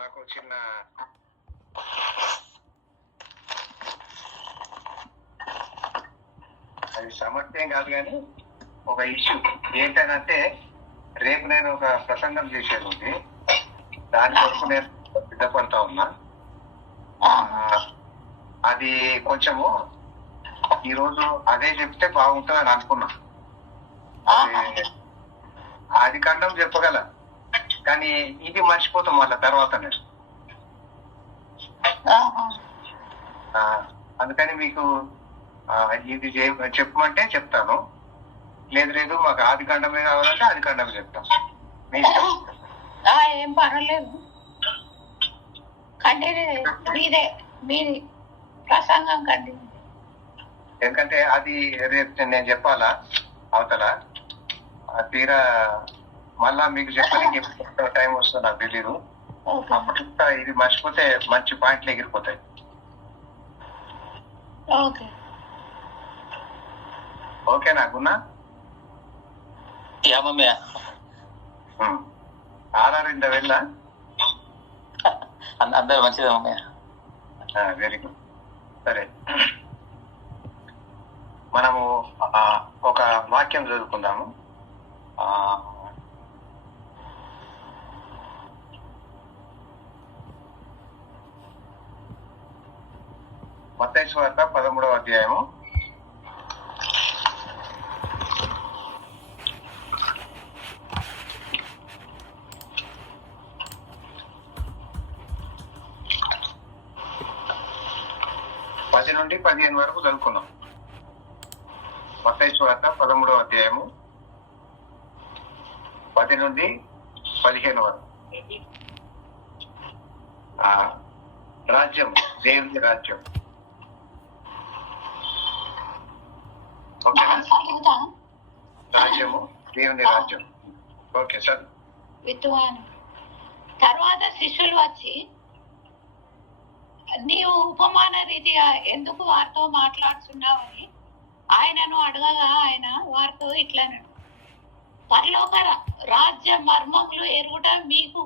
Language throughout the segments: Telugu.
నాకు చిన్న అది సమస్య కాదు కానీ ఒక ఇష్యూ ఏంటంటే రేపు నేను ఒక ప్రసంగం చేసేది ఉంది. దానికోసం నేను సిద్ధపడతా ఉన్నా. అది కొంచెము ఈరోజు అదే చెప్తే బాగుంటుంది అని అనుకున్నా. అది ఖండం చెప్పగల కానీ ఇది మర్చిపోతాం మళ్ళీ తర్వాత నేను. అందుకని మీకు ఇది చెప్పమంటే చెప్తాను, లేదు మాకు ఆది ఖండమే కావాలంటే ఆది ఖండమే చెప్తాం. ఏం పర్వాలేదు, మీది ప్రసంగం కంటిన్యూ. ఎందుకంటే అది రేపు నేను చెప్పాలా అవతల తీరా మళ్ళా మీకు చెప్పడానికి టైం వస్తుంది నాకు తెలీదు. అప్పుడు ఇది మర్చిపోతే మంచి పాయింట్లు ఎగిరిపోతాయి. ఓకేనా గున్నా? ఆధారింద వెళ్ళా అందరు మంచిదే. Very good. సరే, మనము ఒక వాక్యం చదువుకుందాము. మత్తయి సువార్త 13వ అధ్యాయము 10 నుండి 15 వరకు చదువుకున్నాం. మత్తయి సువార్త 13వ అధ్యాయము 10 నుండి 15 వరకు. రాజ్యం, దేవుని రాజ్యం. రాజ్యము, దేవుని రాజ్యం. Okay sir. తర్వాత శిష్యులు వచ్చి, నీవు ఉపమాన రీతిగా ఎందుకు వారితో మాట్లాడుతున్నావని ఆయనను అడగగా ఆయన వారితో ఇట్లన్నాడు, పరలోక రాజ్య మర్మములు ఎరుగుట మీకు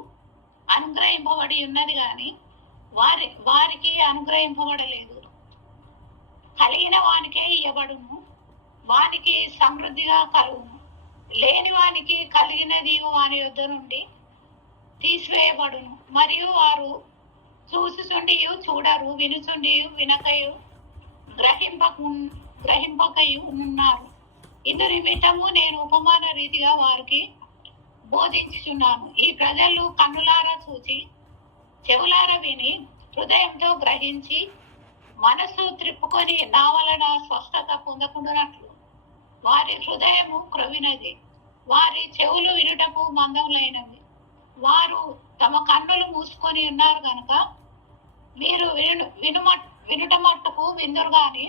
అనుగ్రహింపబడి ఉన్నది గాని వారికి అనుగ్రహింపబడలేదు. కలిగిన వానికే ఇయ్యబడును, వానికి సమృద్ధిగా కలుగును. లేని వానికి కలిగినది వాని యొద్ద నుండి తీసివేయబడును. మరియు వారు చూసుచుండి చూడరు, వినుచుండి వినకయు గ్రహింపకయు ఉన్నారు. ఇందు నిమిత్తము నేను ఉపమాన రీతిగా వారికి బోధించుచున్నాను. ఈ ప్రజలు కన్నులారా చూచి, చెవులారా విని, హృదయంతో గ్రహించి, మనస్సు త్రిప్పుకొని నా వలన స్వస్థత పొందకుండానట్లు వారి హృదయము క్రొవినది, వారి చెవులు వినుటకు మందములైనవి. వారు తమ కన్నులు మూసుకొని ఉన్నారు కనుక మీరు వినుట మట్టుకు విందురు గాని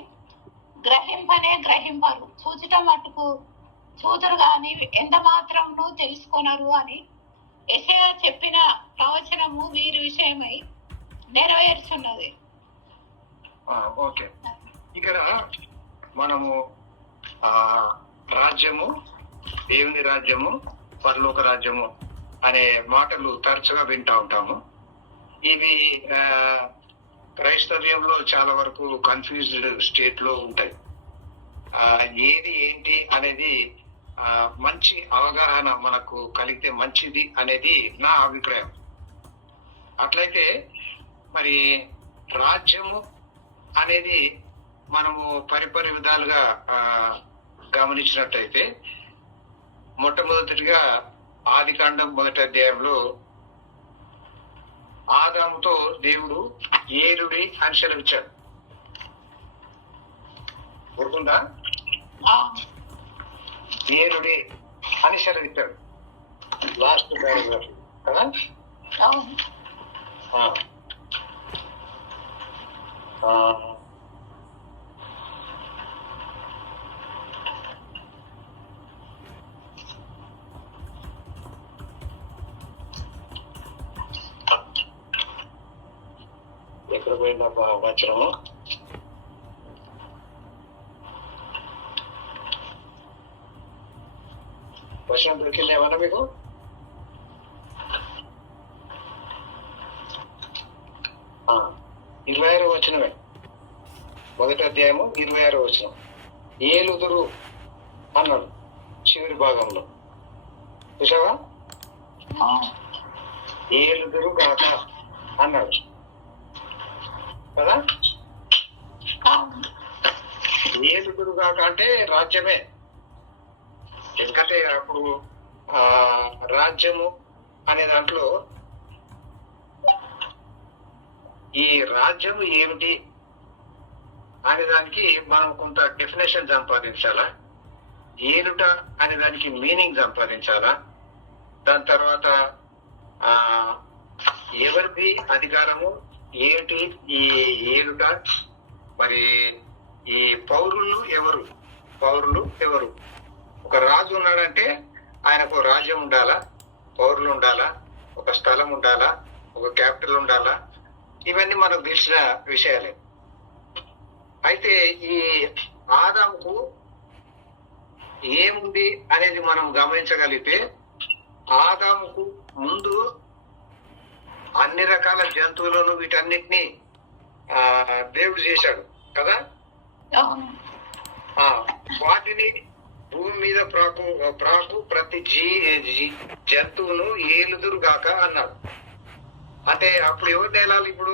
గ్రహింపరు, చూచుట మట్టుకు చూతురు గాని ఎంత మాత్రమును తెలుసుకొనరు అని యెషయా చెప్పిన ప్రవచనము వీరి విషయమై నెరవేర్చున్నది. ఓకే, ఇక్కడ మనము రాజ్యము, దేవుని రాజ్యము, పరలోక రాజ్యము అనే మాటలు తరచుగా వింటా ఉంటాము. ఇవి క్రైస్తవ్యంలో చాలా వరకు కన్ఫ్యూజ్డ్ స్టేట్ లో ఉంటాయి. ఏది ఏంటి అనేది మంచి అవగాహన మనకు కలిగితే మంచిది అనేది నా అభిప్రాయం. అట్లయితే మరి రాజ్యము అనేది మనము పరిపరి విధాలుగా గమనించినట్టయితే, మొట్టమొదటిగా ఆది కాండం 1వ అధ్యాయంలో ఆదాముతో దేవుడు ఏలుడి అని సెలవిచ్చాడు. గుర్తుందా? ఏలుడి అని సెలవిచ్చాడు లాస్ట్ పారాగ్రాఫ్ కదా. ఎక్కడ పోయిందా వచనము? వచనం దొరికింది ఏమన్నా మీకు? 26వ వచనమే. మొదటి అధ్యాయము 26వ వచనం. ఏలుదురు అన్నాడు చివరి భాగంలో, చూసావా? ఏలుదురు గాక అన్నాడు కదా. ఏలుదురు గాక అంటే రాజ్యమే. ఎందుకంటే అప్పుడు రాజ్యము అనే దాంట్లో ఈ రాజ్యం ఏమిటి అనే దానికి మనం కొంత డెఫినేషన్ సంపాదించాలా, ఏలుట అనే దానికి మీనింగ్ సంపాదించాలా, దాని తర్వాత ఎవరిది అధికారము ఏంటి ఈ ఏలుట, మరి ఈ పౌరులు ఎవరు. ఒక రాజు ఉన్నాడంటే ఆయనకు రాజ్యం ఉండాలా, పౌరులు ఉండాలా, ఒక స్థలం ఉండాలా, ఒక క్యాపిటల్ ఉండాలా, ఇవన్నీ మనకు తెలిసిన విషయాలే. అయితే ఈ ఆదాముకు ఏముంది అనేది మనం గమనించగలిగితే, ఆదాముకు ముందు అన్ని రకాల జంతువులను వీటన్నిటినీ దేవుడు చేశాడు కదా. వాటిని భూమి మీద ప్రాకు ప్రతి జంతువును ఏలుదురు గాక అన్నాడు. అంటే అప్పుడు ఎవరు నేలాలి? ఇప్పుడు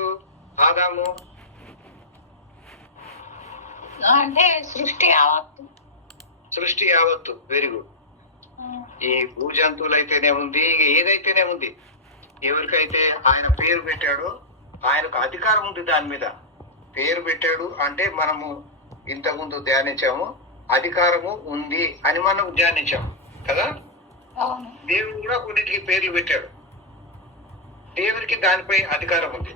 ఆదాము అంటే సృష్టి యావత్తు. Very good. ఈ భూ జంతువులు అయితేనే ఉంది, ఏదైతేనే ఉంది, ఎవరికైతే ఆయన పేరు పెట్టాడో ఆయనకు అధికారం ఉంది దాని మీద. పేరు పెట్టాడు అంటే మనము ఇంతకుముందు ధ్యానించాము, అధికారము ఉంది అని మనం ధ్యానించాము కదా. దేవుడు కూడా కొన్నిటికి పేర్లు పెట్టాడు, దేవుడికి దానిపై అధికారం ఉంది.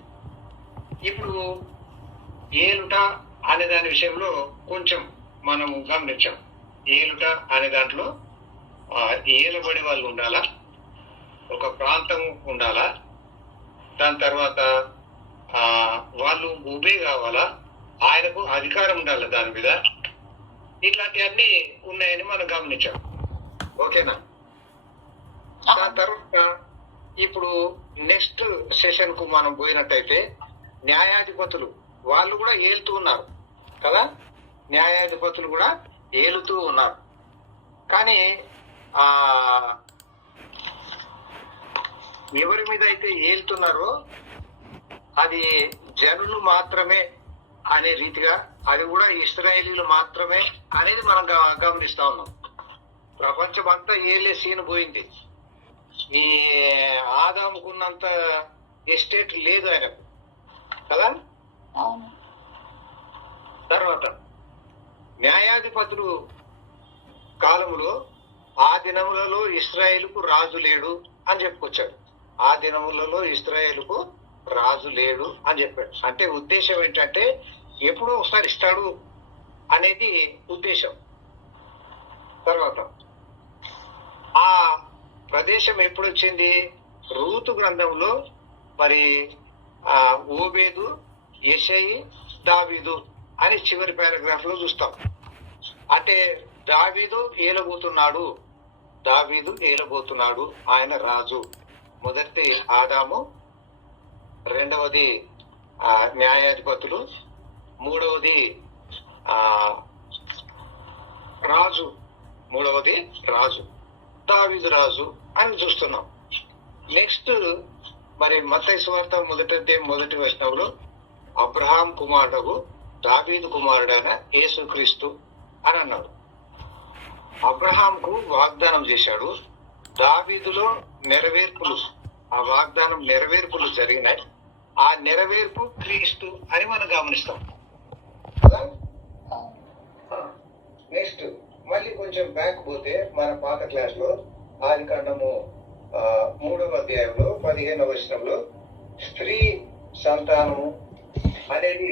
ఇప్పుడు ఏలుట అనే దాని విషయంలో కొంచెం మనము గమనించాం. ఏలుట అనే దాంట్లో ఏలబడి వాళ్ళు ఉండాలా, ఒక ప్రాంతం ఉండాలా, దాని తర్వాత వాళ్ళు ఉబే కావాలా, ఆయనకు అధికారం ఉండాలి దాని మీద, ఇట్లాంటివన్నీ ఉన్నాయని మనం గమనించాం. ఓకేనా? దాని తర్వాత ఇప్పుడు నెక్స్ట్ సెషన్ కు మనం పోయినట్టయితే న్యాయాధిపతులు వాళ్ళు కూడా ఏలుతూ ఉన్నారు కదా. న్యాయాధిపతులు కూడా ఏలుతూ ఉన్నారు. కానీ ఎవరి మీద అయితే ఏలుతున్నారో అది జనులు మాత్రమే అనే రీతిగా, అది కూడా ఇశ్రాయేలీలు మాత్రమే అనేది మనం గమనిస్తా ఉన్నాం. ప్రపంచం అంతా ఏలే సీన్ పోయింది. ఈ ఆదాముకున్నంత ఎస్టేట్ లేదు ఆయనకు కదా. తర్వాత న్యాయాధిపతులు కాలములో ఆ దినములలో ఇశ్రాయేలుకు రాజు లేడు అని చెప్పుకొచ్చాడు. ఆ దినములలో ఇశ్రాయేలుకు రాజు లేడు అని చెప్పాడు. అంటే ఉద్దేశం ఏంటంటే ఎప్పుడో ఒకసారి ఇస్తాడు అనేది ఉద్దేశం. తర్వాత ఆ ప్రదేశం ఎప్పుడు వచ్చింది? రూతు గ్రంథంలో మరి ఓబేదు, యెషయి, దావీదు అని చివరి పారాగ్రాఫ్ లో చూస్తాం. అంటే దావీదు ఏలబోతున్నాడు, ఆయన రాజు. మొదటి ఆదాము, రెండవది న్యాయాధిపతులు, మూడవది రాజు, దావీదు రాజు అని చూస్తున్నాం. నెక్స్ట్ మరి మత్తయి సువార్త మొదటి వచనంలో అబ్రహాం కుమారుడు దావీదు కుమారుడైన యేసుక్రీస్తు అని అన్నాడు. అబ్రహాంకు వాగ్దానం చేశాడు, దావీదులో నెరవేర్పులు, ఆ వాగ్దానం నెరవేర్పులు జరిగినాయి. ఆ నెరవేర్పు క్రీస్తు అని మనం గమనిస్తాం. నెక్స్ట్ మళ్ళీ కొంచెం బ్యాక్ పోతే మన పాత క్లాస్ లో ఆదికాండము 3వ అధ్యాయంలో 15వ వచనంలో స్త్రీ సంతానము అనేది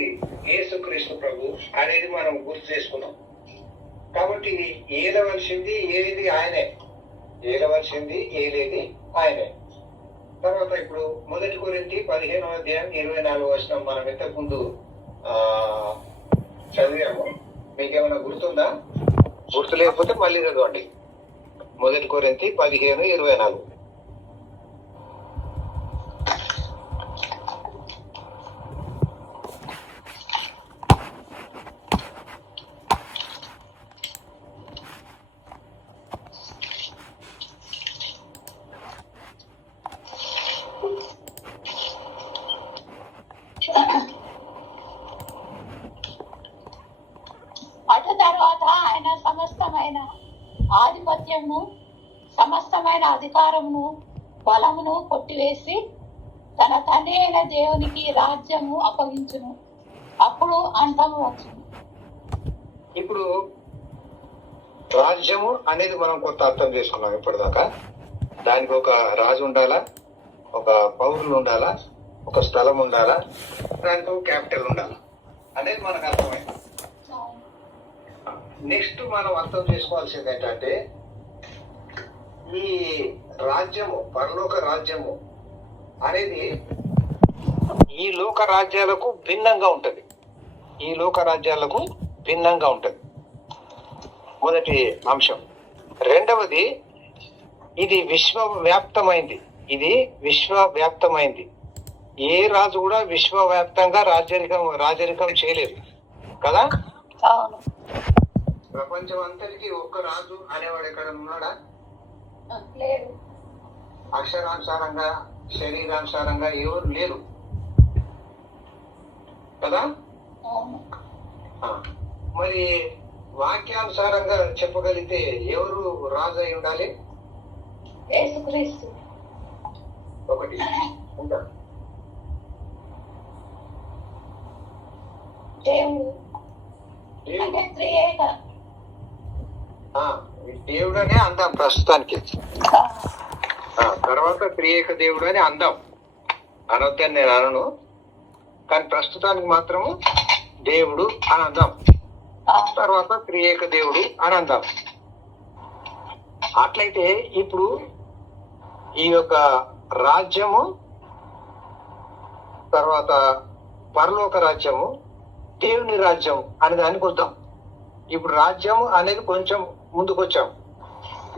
యేసుక్రీస్తు ప్రభు అనేది మనం గుర్తు చేసుకున్నాం. కాబట్టి ఏలవలసింది ఏది ఆయనే, ఏలేది ఆయనే. తర్వాత ఇప్పుడు 1 కొరింథీ 15వ అధ్యాయం 24వ వచనం మనం ఇంతకు ముందు చదివాము. మీకేమైనా గుర్తుందా? గుర్తు లేకపోతే మళ్ళీ చదవండి. 1 కొరింథీ 15:24. ఆధిపత్యమును సమస్తమైన అధికారమును బలమును కొట్టివేసి తన తండ్రి అయిన దేవునికి రాజ్యము అప్పగించును. అప్పుడు అంతము వచ్చును. ఇప్పుడు రాజ్యము అనేది మనం కొత్త అర్థం చేసుకున్నాం ఇప్పటిదాకా. దానికి ఒక రాజు ఉండాలా, ఒక పౌరులు ఉండాలా, ఒక స్థలం ఉండాలా, దానికి ఒక క్యాపిటల్ ఉండాలా అనేది మనకు అర్థమైంది. నెక్స్ట్ మనం అర్థం చేసుకోవాల్సింది ఏంటంటే ఈ రాజ్యము, పరలోక రాజ్యము అనేది ఈ లోక రాజ్యాలకు భిన్నంగా ఉంటది. ఈ లోక రాజ్యాలకు భిన్నంగా ఉంటది, మొదటి అంశం. రెండవది, ఇది విశ్వవ్యాప్తమైంది. ఇది విశ్వవ్యాప్తమైంది. ఏ రాజు కూడా విశ్వవ్యాప్తంగా రాజరికం చేయలేదు కదా. ప్రపంచం అంతటికి ఒక్క రాజు అనేవాడు ఎక్కడ ఉన్నాడా? లేదు. అక్షరానుసారంగా, శరీరానుసారంగా ఎవరు లేరు కదా. మరి వాక్యానుసారంగా చెప్పగలిగితే ఎవరు రాజు అయి ఉండాలి? యేసుక్రీస్తు. ఒకటి ఉంటా దేవుడు అంటే త్రియేక. దేవుడు అనే అందాం ప్రస్తుతానికి. తర్వాత త్రియేక దేవుడు అని అందాం, అనొద్దని నేను అనను, కానీ ప్రస్తుతానికి మాత్రము దేవుడు అని అందాం. తర్వాత త్రియేక దేవుడు అని అందాం. అట్లయితే ఇప్పుడు ఈ యొక్క రాజ్యము, తర్వాత పరలోక రాజ్యము, దేవుని రాజ్యం అనే దానికి వద్దాం. ఇప్పుడు రాజ్యము అనేది కొంచెం ముందుకు వచ్చాం.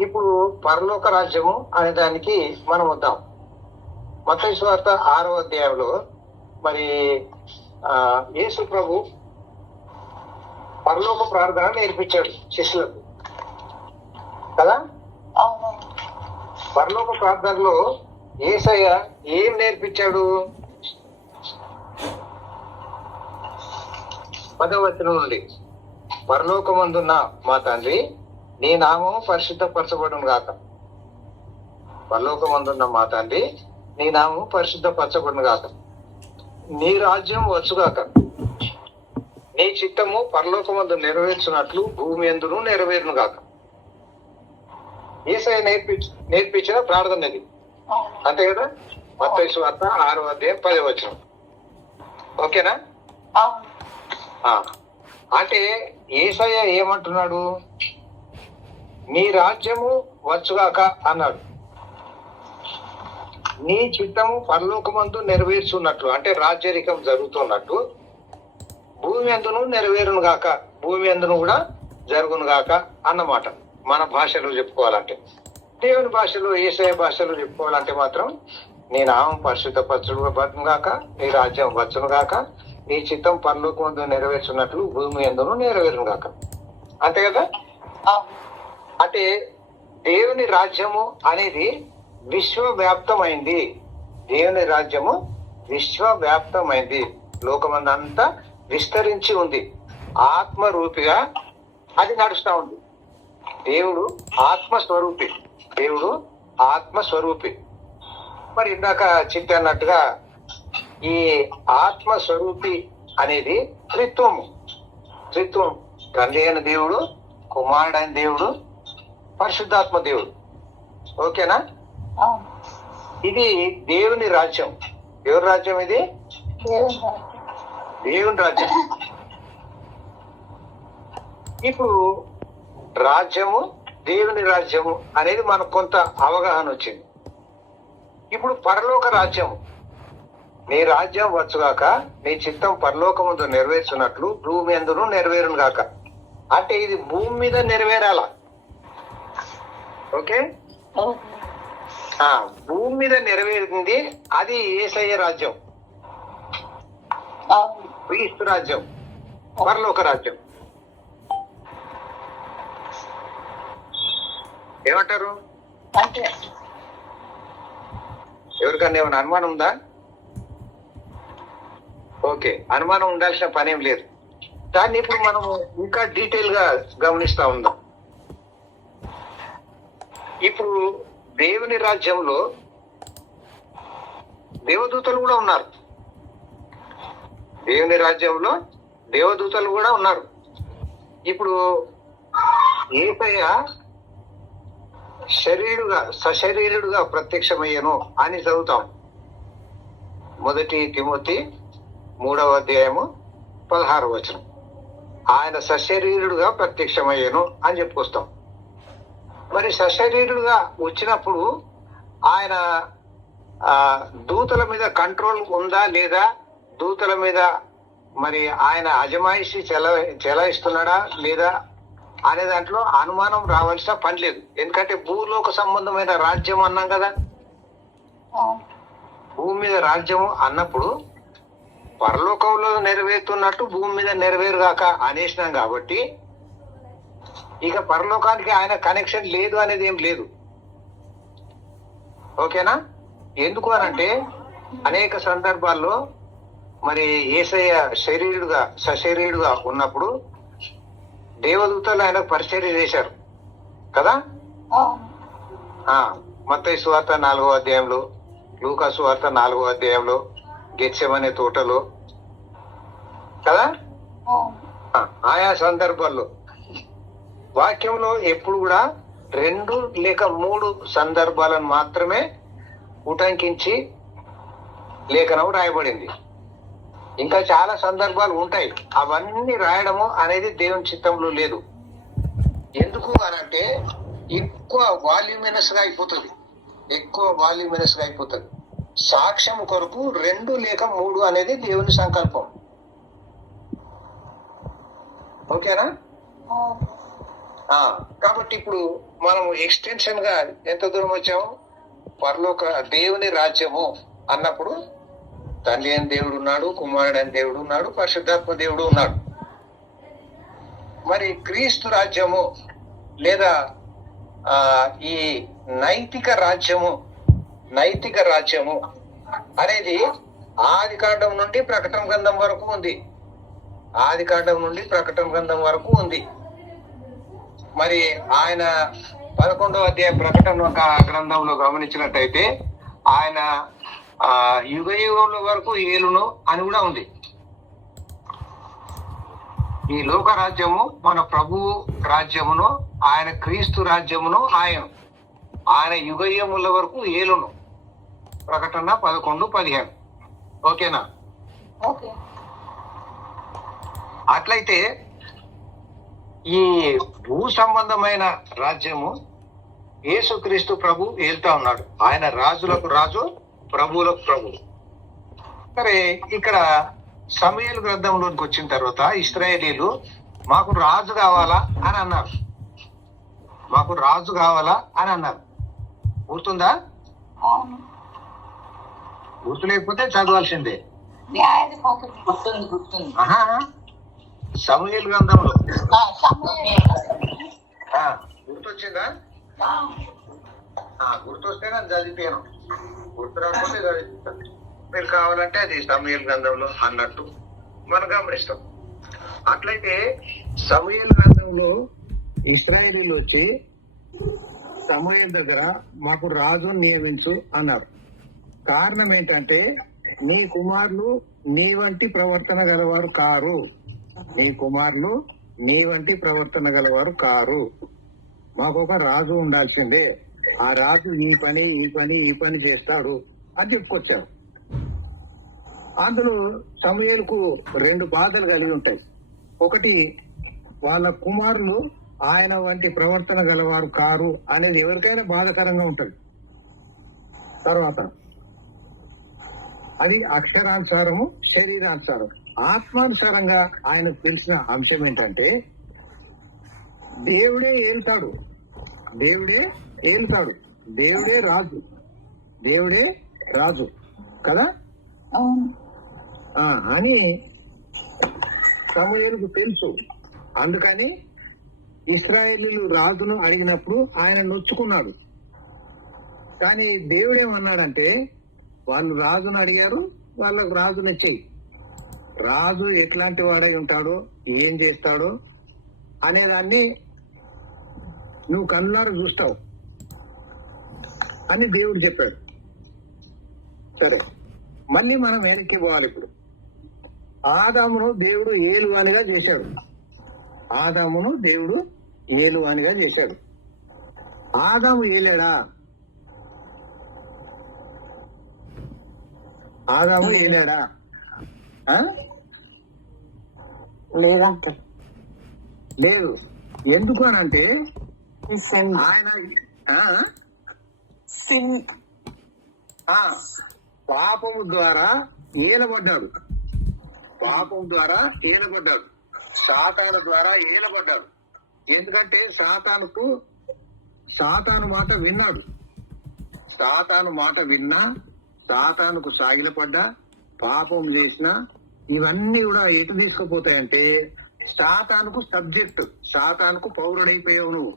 ఇప్పుడు పరలోక రాజ్యము అనే దానికి మనం వద్దాం. మత్తయి సువార్త 6వ అధ్యాయంలో మరి యేసు ప్రభు పరలోక ప్రార్థన నేర్పించాడు శిష్యులకు కదా. పరలోక ప్రార్థనలో యేసయ్య ఏం నేర్పించాడు? 10వ వచనం నుండి, పరలోకమందున్న మా తండ్రి నీ నామము పరిశుద్ధపరచబడును గాక. పరలోకమందున్న మా తండ్రి నీ నామము పరిశుద్ధపరచబడును గాక. నీ రాజ్యం వచ్చుగాక. నీ చిత్తము పరలోకమందు నెరవేర్చున్నట్లు భూమి యందును నెరవేరును గాక. యేసయ్య నేర్పించిన ప్రార్థన ఇది, అంతే కదా. మత్తయి సువార్త 6వ అధ్యాయం 10వ వచనం. ఓకేనా? అంటే యేసయ్య ఏమంటున్నాడు? నీ రాజ్యము వచ్చుగాక అన్నాడు. నీ చిత్తము పరలోకమందు నెరవేర్చున్నట్లు, అంటే రాజ్యరికం జరుగుతున్నట్టు భూమి అందును నెరవేరును గాక, భూమి అందును కూడా జరుగును గాక అన్నమాట. మన భాషలో చెప్పుకోవాలంటే, దేవుని భాషలో, యేసయ్య భాషలో చెప్పుకోవాలంటే మాత్రం నీ నామం పరిశుద్ధపరచును గాక, నీ రాజ్యం వచ్చును గాక, నీ చిత్తం పరలోకమందు నెరవేర్చున్నట్లు భూమి అందును నెరవేరును గాక. అంతే కదా. అంటే దేవుని రాజ్యము అనేది విశ్వవ్యాప్తమైంది. దేవుని రాజ్యము విశ్వవ్యాప్తమైంది, లోకమందంతా విస్తరించి ఉంది. ఆత్మరూపిగా అది నడుస్తా ఉంది. దేవుడు ఆత్మస్వరూపి, దేవుడు ఆత్మస్వరూపి. మరి ఇందాక చెప్పినట్టుగా ఈ ఆత్మస్వరూపి అనేది త్రిత్వము. త్రిత్వం, తండ్రి అయిన దేవుడు, కుమారుడైన దేవుడు, పరిశుద్ధాత్మ దేవుడు. ఓకేనా? ఇది దేవుని రాజ్యం. ఎవరి రాజ్యం ఇది? దేవుని రాజ్యం. ఇప్పుడు రాజ్యము, దేవుని రాజ్యము అనేది మనకు కొంత అవగాహన వచ్చింది. ఇప్పుడు పరలోక రాజ్యము, నీ రాజ్యం వచ్చుగాక, నీ చిత్తం పరలోకముందు నెరవేర్చున్నట్లు భూమి అందును నెరవేరును గాక. అంటే ఇది భూమి మీద నెరవేరాల. ఓకే, భూమి మీద నెరవేరింది. అది యేసయ్య రాజ్యం, క్రీస్తు రాజ్యం, పరలోక రాజ్యం. ఏమంటారు? ఎవరికన్నా ఏమైనా అనుమానం ఉందా? ఓకే, అనుమానం ఉండాల్సిన పనేం లేదు. దాన్ని ఇప్పుడు మనము ఇంకా డీటెయిల్ గా గమనిస్తా ఉందాం. ఇప్పుడు దేవుని రాజ్యంలో దేవదూతలు కూడా ఉన్నారు. దేవుని రాజ్యంలో దేవదూతలు కూడా ఉన్నారు. ఇప్పుడు యేసయ్య సశరీరుడుగా ప్రత్యక్షమయ్యను అని చదువుతాం. 1 తిమోతి 3:16. ఆయన సశరీరుడుగా ప్రత్యక్షమయ్యను అని చెప్పుకొస్తాం. మరి సశరీరుడుగా వచ్చినప్పుడు ఆయన దూతల మీద కంట్రోల్ ఉందా లేదా, దూతల మీద మరి ఆయన అజమాయిషి చెలాయిస్తున్నాడా లేదా అనే దాంట్లో అనుమానం రావాల్సిన పని లేదు. ఎందుకంటే భూలోక సంబంధమైన రాజ్యం అన్నాం కదా. భూమి మీద రాజ్యము అన్నప్పుడు పరలోకంలో నెరవేరుతున్నట్టు భూమి మీద నెరవేరుగాక అనేసినాం కాబట్టి ఇక పరలోకానికి ఆయన కనెక్షన్ లేదు అనేది ఏం లేదు. ఓకేనా? ఎందుకు అనంటే అనేక సందర్భాల్లో మరి యేసయ్య సశరీరుడుగా ఉన్నప్పుడు దేవదూతలు ఆయన పరిచర్య చేశారు కదా. మత్తయి సువార్త 4వ అధ్యాయంలో, లూకా సువార్త 4వ అధ్యాయంలో, గెత్సెమనే తోటలో కదా. ఆయా సందర్భాల్లో వాక్యంలో ఎప్పుడు కూడా 2 లేక 3 సందర్భాలను మాత్రమే ఉటంకించి లేఖనం రాయబడింది. ఇంకా చాలా సందర్భాలు ఉంటాయి. అవన్నీ రాయడము అనేది దేవుని చిత్తంలో లేదు. ఎందుకు అనంటే ఎక్కువ వాల్యూమినస్ గా అయిపోతుంది. సాక్ష్యం కొరకు 2 లేక 3 అనేది దేవుని సంకల్పం. ఓకేనా? కాబట్టి ఇప్పుడు మనం ఎక్స్టెన్షన్ గా ఎంత దూరం వచ్చాము? పరలోక దేవుని రాజ్యము అన్నప్పుడు తండ్రి అని దేవుడు ఉన్నాడు, కుమారుడు అని దేవుడు ఉన్నాడు, పరిశుద్ధాత్మ దేవుడు ఉన్నాడు. మరి క్రీస్తు రాజ్యము లేదా ఈ నైతిక రాజ్యము అనేది ఆదికాండం నుండి ప్రకటన గ్రంథం వరకు ఉంది. మరి ఆయన 11వ అధ్యాయం ప్రకటన గ్రంథంలో గమనించినట్టయితే ఆయన యుగయుగంలో వరకు ఏలును అని కూడా ఉంది. ఈ లోక రాజ్యము మన ప్రభువు రాజ్యమును, ఆయన క్రీస్తు రాజ్యమును ఆయన యుగయుగముల వరకు ఏలును. ప్రకటన 11:15. ఓకేనా? అట్లయితే ఈ భూ సంబంధమైన రాజ్యము యేసుక్రీస్తు ప్రభు ఏలుతా ఉన్నాడు. ఆయన రాజులకు రాజు, ప్రభువులకు ప్రభు. సరే, ఇక్కడ సమూయేలు గ్రంథంలోకి వచ్చిన తర్వాత ఇశ్రాయేలీలు మాకు రాజు కావాలా అని అన్నారు. గుర్తుందా? గుర్తు లేకపోతే చదవాల్సిందే. సమూయేలు గ్రంథంలో గుర్తొచ్చిందా? గుర్తొస్తే నేను చదివాను, గుర్తు రాకపోతే చదివిస్తాను. మీరు కావాలంటే అది సమూయేలు గ్రంథంలో అన్నట్టు మనం గమనిస్తాం. అట్లయితే సమూయేలు గ్రంథంలో ఇశ్రాయేలీలు వచ్చి సమూయేలు దగ్గర మాకు రాజు నియమించు అన్నారు. కారణం ఏంటంటే నీ కుమారులు నీ వంటి ప్రవర్తన గలవారు కారు, మాకు ఒక రాజు ఉండాల్సిందే, ఆ రాజు ఈ పని చేస్తాడు అని చెప్పుకొచ్చారు. అందులో సమూయేలుకు 2 బాధలు కలిగి ఉంటాయి. ఒకటి, వాళ్ళ కుమారులు ఆయన వంటి ప్రవర్తన గలవారు కారు అనేది ఎవరికైనా బాధాకరంగా ఉంటుంది. తర్వాత అది అక్షరానుసారము, శరీరానుసారం. ఆత్మానుసారంగా ఆయనకు తెలిసిన అంశం ఏంటంటే దేవుడే ఏలుతాడు, దేవుడే రాజు కదా అని సమూయేలుకు తెలుసు. అందుకని ఇశ్రాయేలీయులు రాజును అడిగినప్పుడు ఆయన నొచ్చుకున్నాడు. కానీ దేవుడేమన్నాడంటే వాళ్ళు రాజును అడిగారు, వాళ్ళకు రాజును ఇచ్చేయి. రాజు ఎట్లాంటి వాడై ఉంటాడో, ఏం చేస్తాడో అనేదాన్ని నువ్వు కళ్ళారా చూస్తావు. అని దేవుడు చెప్పాడు. సరే, మళ్ళీ మనం వెనక్కి పోవాలి. ఇప్పుడు ఆదామును దేవుడు ఏలువానిగా చేశాడు. ఆదామును దేవుడు ఏలువానిగా చేశాడు. ఆదాము ఏలాడా? ఆదాము ఏలాడా? లేదంట. లేదు. ఎందుకు అనంటే ఆయన పాపము ద్వారా ఏలబడ్డాడు. పాపం ద్వారా ఏలబడ్డాడు. సాతాను ద్వారా ఏలబడ్డాడు. ఎందుకంటే సాతాను మాట విన్నాడు. సాతాను మాట విన్నా, సాతానుకు సాగిలపడ్డా, పాపం చేసినా, ఇవన్నీ కూడా ఎటు తీసుకుపోతాయంటే సాతానుకు సబ్జెక్ట్, సాతానుకు పౌరుడైపోయావు నువ్వు.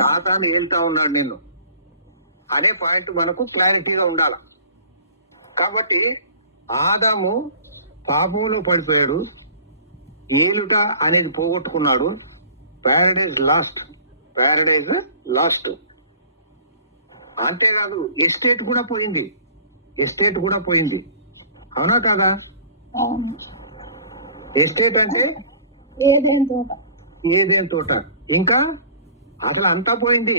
సాతాను ఏళ్తా ఉన్నాడు నిన్ను అనే పాయింట్ మనకు క్లారిటీగా ఉండాల. కాబట్టి ఆదాము పాపంలో పడిపోయాడు, ఏలుట అనేది పోగొట్టుకున్నాడు. Paradise last. అంతేకాదు ఎస్టేట్ కూడా పోయింది. అవునా కాదా? ఎస్టేట్ అంటే ఏదేం తోట. ఇంకా అసలు అంతా పోయింది.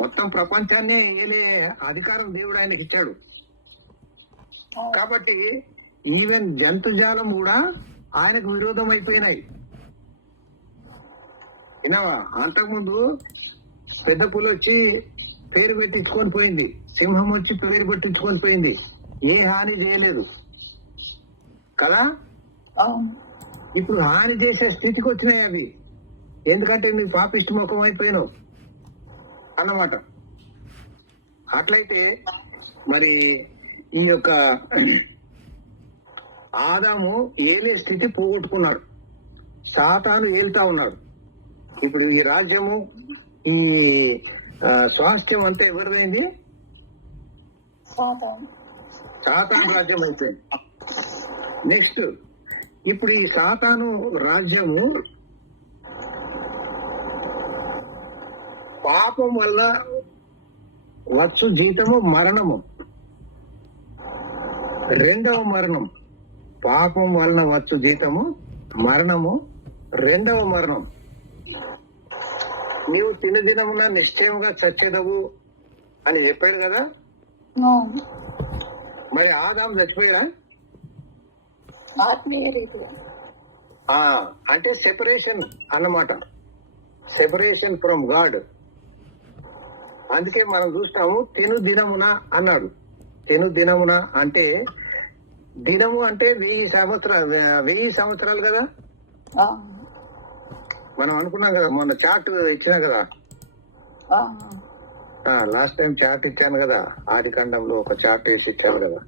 మొత్తం ప్రపంచాన్ని ఏలే అధికారం దేవుడు ఆయనకి ఇచ్చాడు. కాబట్టి ఈవెన్ జంతుజాలం కూడా ఆయనకు విరోధం అయిపోయినాయి. విన్నావా? అంతకుముందు పెద్ద పులి వచ్చి పేరు పెట్టించుకొని పోయింది, సింహం వచ్చి పేరు పెట్టించుకొని పోయింది, ఏ హాని చేయలేదు కదా. ఇప్పుడు హాని చేసే స్థితికి వచ్చినాయి అవి. ఎందుకంటే మీ పాపిష్టి ముఖం అయిపోయినావు అన్నమాట. అట్లయితే మరి ఈ యొక్క ఆదాము ఏలే స్థితి పోగొట్టుకున్నాడు, సాతాను ఏలుతా ఉన్నాడు. ఇప్పుడు ఈ రాజ్యము, ఈ స్వాస్థ్యం అంతా ఎవరిదైంది? సాతాను రాజ్యం అయిపోయింది. నెక్స్ట్, ఇప్పుడు ఈ సాతాను రాజ్యము పాపం వల్ల వచ్చు జీతము మరణము. రెండవ మరణం. పాపం వలన వచ్చు జీతము మరణము. రెండవ మరణం, నీవు తినదినమున నిశ్చయంగా చచ్చేదవు అని చెప్పాడు కదా. మరి ఆదాము చచ్చిపోయా? అంటే సెపరేషన్ అన్నమాట, సెపరేషన్ ఫ్రమ్ గాడ్. అందుకే మనం చూస్తాము తిను దినమున అన్నాడు. తిను దినమున అంటే దినము అంటే 1000 సంవత్సరాలు కదా. మనం అనుకున్నాం కదా, మొన్న చార్ట్ ఇచ్చినా కదా, లాస్ట్ టైం చార్ట్ ఇచ్చాను కదా, ఆది ఖండంలో ఒక చార్ట్ వేసి ఇచ్చాను కదా.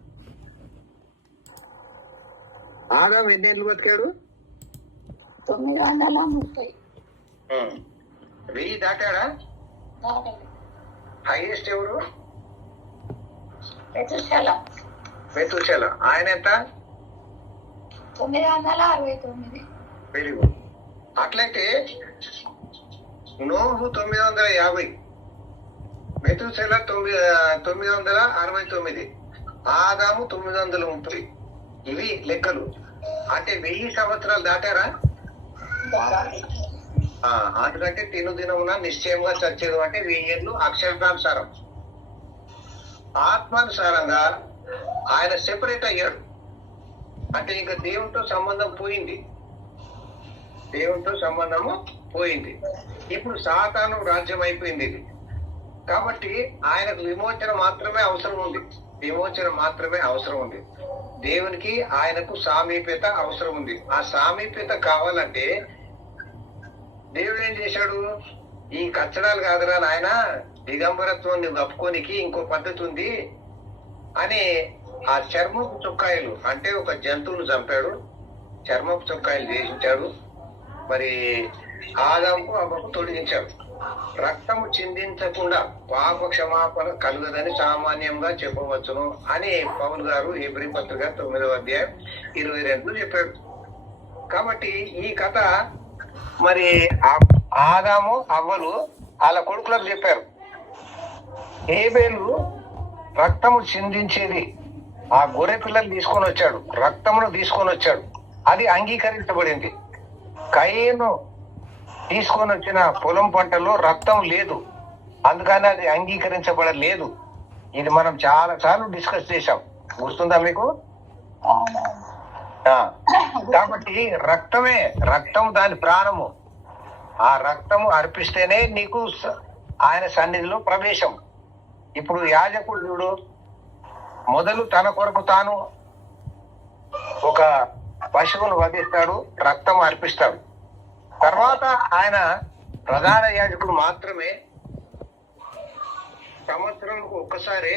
ఆదాము ఎన్నేళ్ళు బతికాడు? 930. 1000 దాటాడా? హైయెస్ట్ ఎవరు? మెతుషెల. ఆయన ఎంత? 969. Very good. అట్లయితే నోహు 950, మెతుషెల 969, ఆదాము 930. ఇవి లెక్కలు. అంటే 1000 సంవత్సరాలు దాటారా? అందుకంటే తినుదినమున నిశ్చయంగా చచ్చేది అంటే 1000 ఏళ్ళు అక్షరానుసారం. ఆత్మానుసారంగా ఆయన సెపరేట్ అయ్యాడు. అంటే ఇంకా దేవునితో సంబంధం పోయింది. దేవునితో సంబంధము పోయింది. ఇప్పుడు సాతాను రాజ్యం అయిపోయింది ఇది. కాబట్టి ఆయనకు విమోచన మాత్రమే అవసరం ఉంది. దేవునికి ఆయనకు సామీప్యత అవసరం ఉంది. ఆ సామీప్యత కావాలంటే దేవుడు ఏం చేశాడు? ఈ కచ్చడాలు కాదురా నాయన, దిగంబరత్వం నువ్వు కప్పుకోనికి ఇంకో పద్ధతి ఉంది అని ఆ చర్మపు చొక్కాయలు, అంటే ఒక జంతువును చంపాడు, చర్మపు చొక్కాయలు చేయించాడు. మరి ఆదాముకు అమ్మకు తొలగించాడు. రక్తము చిందించకుండా పాప క్షమాపణ కలుగదని సామాన్యంగా చెప్పవచ్చును అని పౌలు గారు హెబ్రీ పత్రిక 9వ అధ్యాయం 22 చెప్పాడు. కాబట్టి ఈ కథ మరి ఆదాము అవ్వలు వాళ్ళ కొడుకులకు చెప్పారు. హేబేలు రక్తము చిందించేది ఆ గొర్రె పిల్లని తీసుకొని వచ్చాడు, రక్తమును తీసుకొని వచ్చాడు, అది అంగీకరించబడింది. కయీను తీసుకొని వచ్చిన పొలం పంటలో రక్తం లేదు, అందుకని అది అంగీకరించబడలేదు. ఇది మనం చాలా సార్లు డిస్కస్ చేశాం, గుర్తుందా మీకు? కాబట్టి రక్తం దాని ప్రాణము. ఆ రక్తము అర్పిస్తేనే నీకు ఆయన సన్నిధిలో ప్రవేశం. ఇప్పుడు యాజకుడు చూడు, మొదలు తన కొరకు తాను ఒక పశువును వధిస్తాడు, రక్తం అర్పిస్తాడు. తర్వాత ఆయన ప్రధాన యాజకుడు మాత్రమే సంవత్సరంకు ఒక్కసారి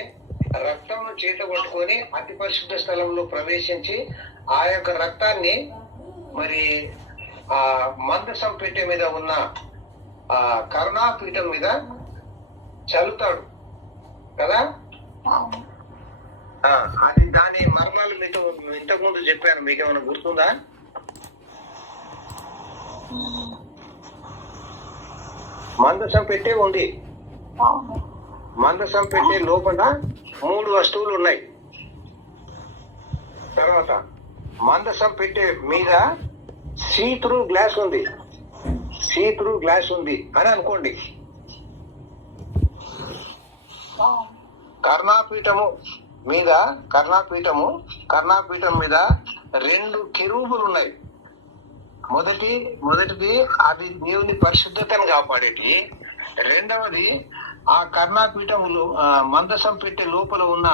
రక్తంను చేత పట్టుకొని అతి పరిశుద్ధ స్థలంలో ప్రవేశించి ఆ యొక్క రక్తాన్ని మరి ఆ మందసం పెట్టె మీద ఉన్న ఆ కరుణాపీఠం మీద చల్లుతాడు కదా. అది దాని మర్మాలు మీకు ఇంతకు ముందు చెప్పాను, మీకు ఏమైనా గుర్తుందా? మందసం పెట్టే ఉంది, మందసం పెట్టే లోపల 3 వస్తువులు ఉన్నాయి. తర్వాత మందసం పెట్టే మీద సీత్రూ గ్లాస్ ఉంది అని అనుకోండి. కర్ణాపీఠం మీద 2 కెరూబులు ఉన్నాయి. మొదటిది అది దేవుని పరిశుద్ధతను కాపాడేటి. రెండవది ఆ కర్ణాపీఠములు మందసం పెట్టే లోపల ఉన్న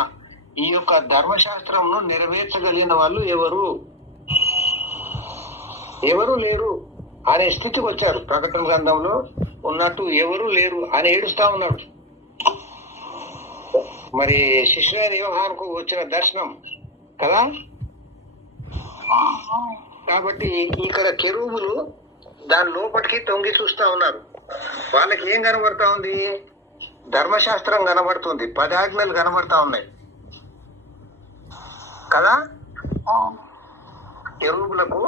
ఈ యొక్క ధర్మశాస్త్రంను నెరవేర్చగలిగిన వాళ్ళు ఎవరు లేరు అనే స్థితికి వచ్చారు. ప్రకటన గ్రంథంలో ఉన్నట్టు ఎవరు లేరు అని ఏడుస్తా ఉన్నాడు. మరి శిష్యులైన యోహానుకు వచ్చిన దర్శనం కదా. కాబట్టి ఇక్కడ కెరూబులు దాని లోపలికి తొంగి చూస్తా ఉన్నారు. వాళ్ళకి ఏం కనబడతా ఉంది? ధర్మశాస్త్రం కనబడుతుంది, 10 ఆజ్ఞలు కనబడతా ఉన్నాయి కదా. కెరూబులకు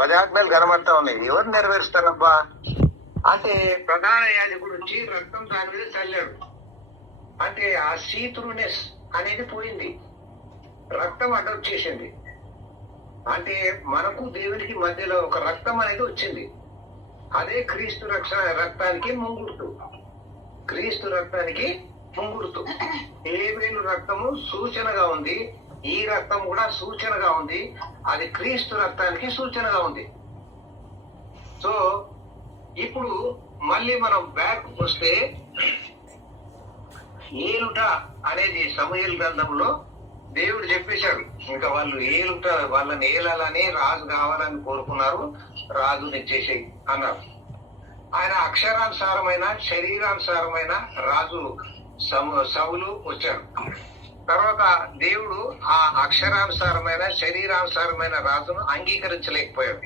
10 ఆజ్ఞలు కనబడతా ఉన్నాయి. ఎవరు నెరవేరుస్తారబ్బా అంటే ప్రధాన యాజకుడు వచ్చి రక్తం దాని మీద చల్లాడు. అంటే ఆ సీత్రూనెస్ అనేది పోయింది, రక్తం అడాప్ట్ చేసింది. అంటే మనకు దేవునికి మధ్యలో ఒక రక్తం అనేది వచ్చింది. అదే క్రీస్తు రక్తానికి ముంగుర్తు. హేబేలు రక్తము సూచనగా ఉంది, ఈ రక్తం కూడా సూచనగా ఉంది. అది క్రీస్తు రక్తానికి సూచనగా ఉంది. సో ఇప్పుడు మళ్ళీ మనం బ్యాక్ వస్తే ఏలుట అనేది సమూయేలు గ్రంథంలో దేవుడు చెప్పేశాడు. ఇంకా వాళ్ళు వాళ్ళని ఏలాలని, రాజు కావాలని కోరుకున్నారు, రాజుని చేసేయి అన్నారు. ఆయన అక్షరానుసారమైన శరీరానుసారమైన రాజు సవులు వచ్చారు. తర్వాత దేవుడు ఆ అక్షరానుసారమైన శరీరానుసారమైన రాజును అంగీకరించలేకపోయాడు.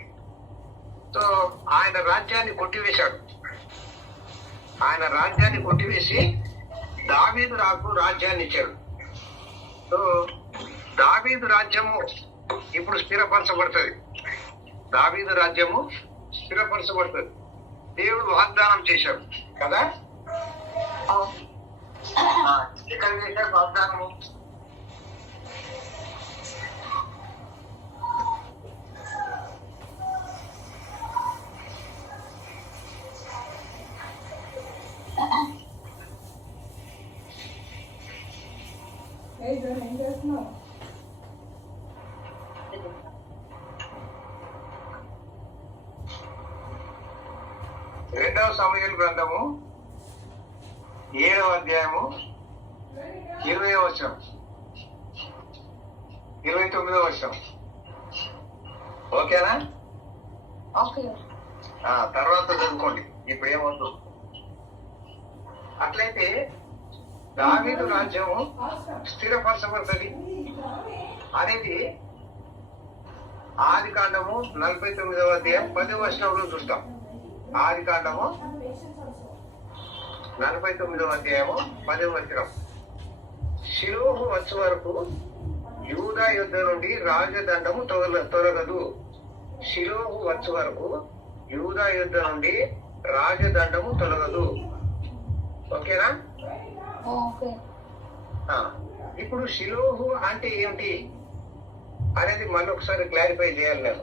సో ఆయన రాజ్యాన్ని కొట్టివేసి దావీదు రాజ్యాన్ని ఇచ్చాడు. సో దావీదు రాజ్యము ఇప్పుడు స్థిరపరచబడుతుంది. దేవుడు వాగ్దానం చేశాడు కదా. ఎక్కడ చేశాడు వాగ్దానము? రెండవ సమూయేలు గ్రంథము 7వ అధ్యాయము 20వ వచనం 29వ వచనం. ఓకేనా? తర్వాత చదువుకోండి, ఇప్పుడు ఏమవుతు. అట్లయితే దావీదు రాజ్యము స్థిరపరచబడుతుంది అనేది ఆది కాండము 49వ అధ్యాయం 10వ వచనంలో చూస్తాం. ఆది కాండము 49వ అధ్యాయము 10వ వచనం. షిలోహు వచ్చే వరకు యూదా యుద్ధ నుండి రాజదండము తొలగదు. షిలోహు వచ్చే వరకు యూదా యుద్ధ నుండి రాజదండము తొలగదు. ఓకేనా? ఓకే. ఆ, ఇప్పుడు షిలోహు అంటే ఏమిటి అనేది మళ్ళీ ఒకసారి క్లారిఫై చేయాలి. నేను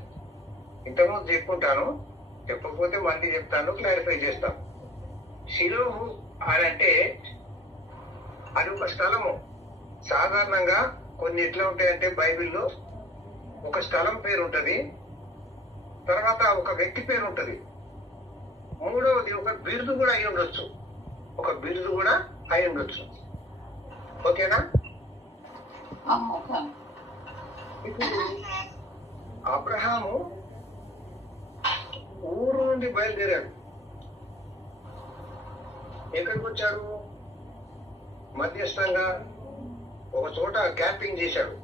ఇంతకుముందు చెప్పుకుంటాను, చెప్పకపోతే మళ్ళీ చెప్తాను, క్లారిఫై చేస్తాను. షిలోహు అని అంటే అది ఒక స్థలము. సాధారణంగా కొన్ని ఎట్లా ఉంటాయంటే బైబిల్లో ఒక స్థలం పేరు ఉంటది, తర్వాత ఒక వ్యక్తి పేరు ఉంటది, మూడవది ఒక బిరుదు కూడా అయి ఉండొచ్చు, ఒక బిరుదు కూడా అయి ఉండొచ్చు. ఓకేనా? ఓకే. ఇప్పుడు అబ్రహాము ఊరు నుండి బయలుదేరాడు. ఎక్కడికి వచ్చాడు? మధ్యస్థంగా ఒక చోట క్యాంపింగ్ చేశాడు.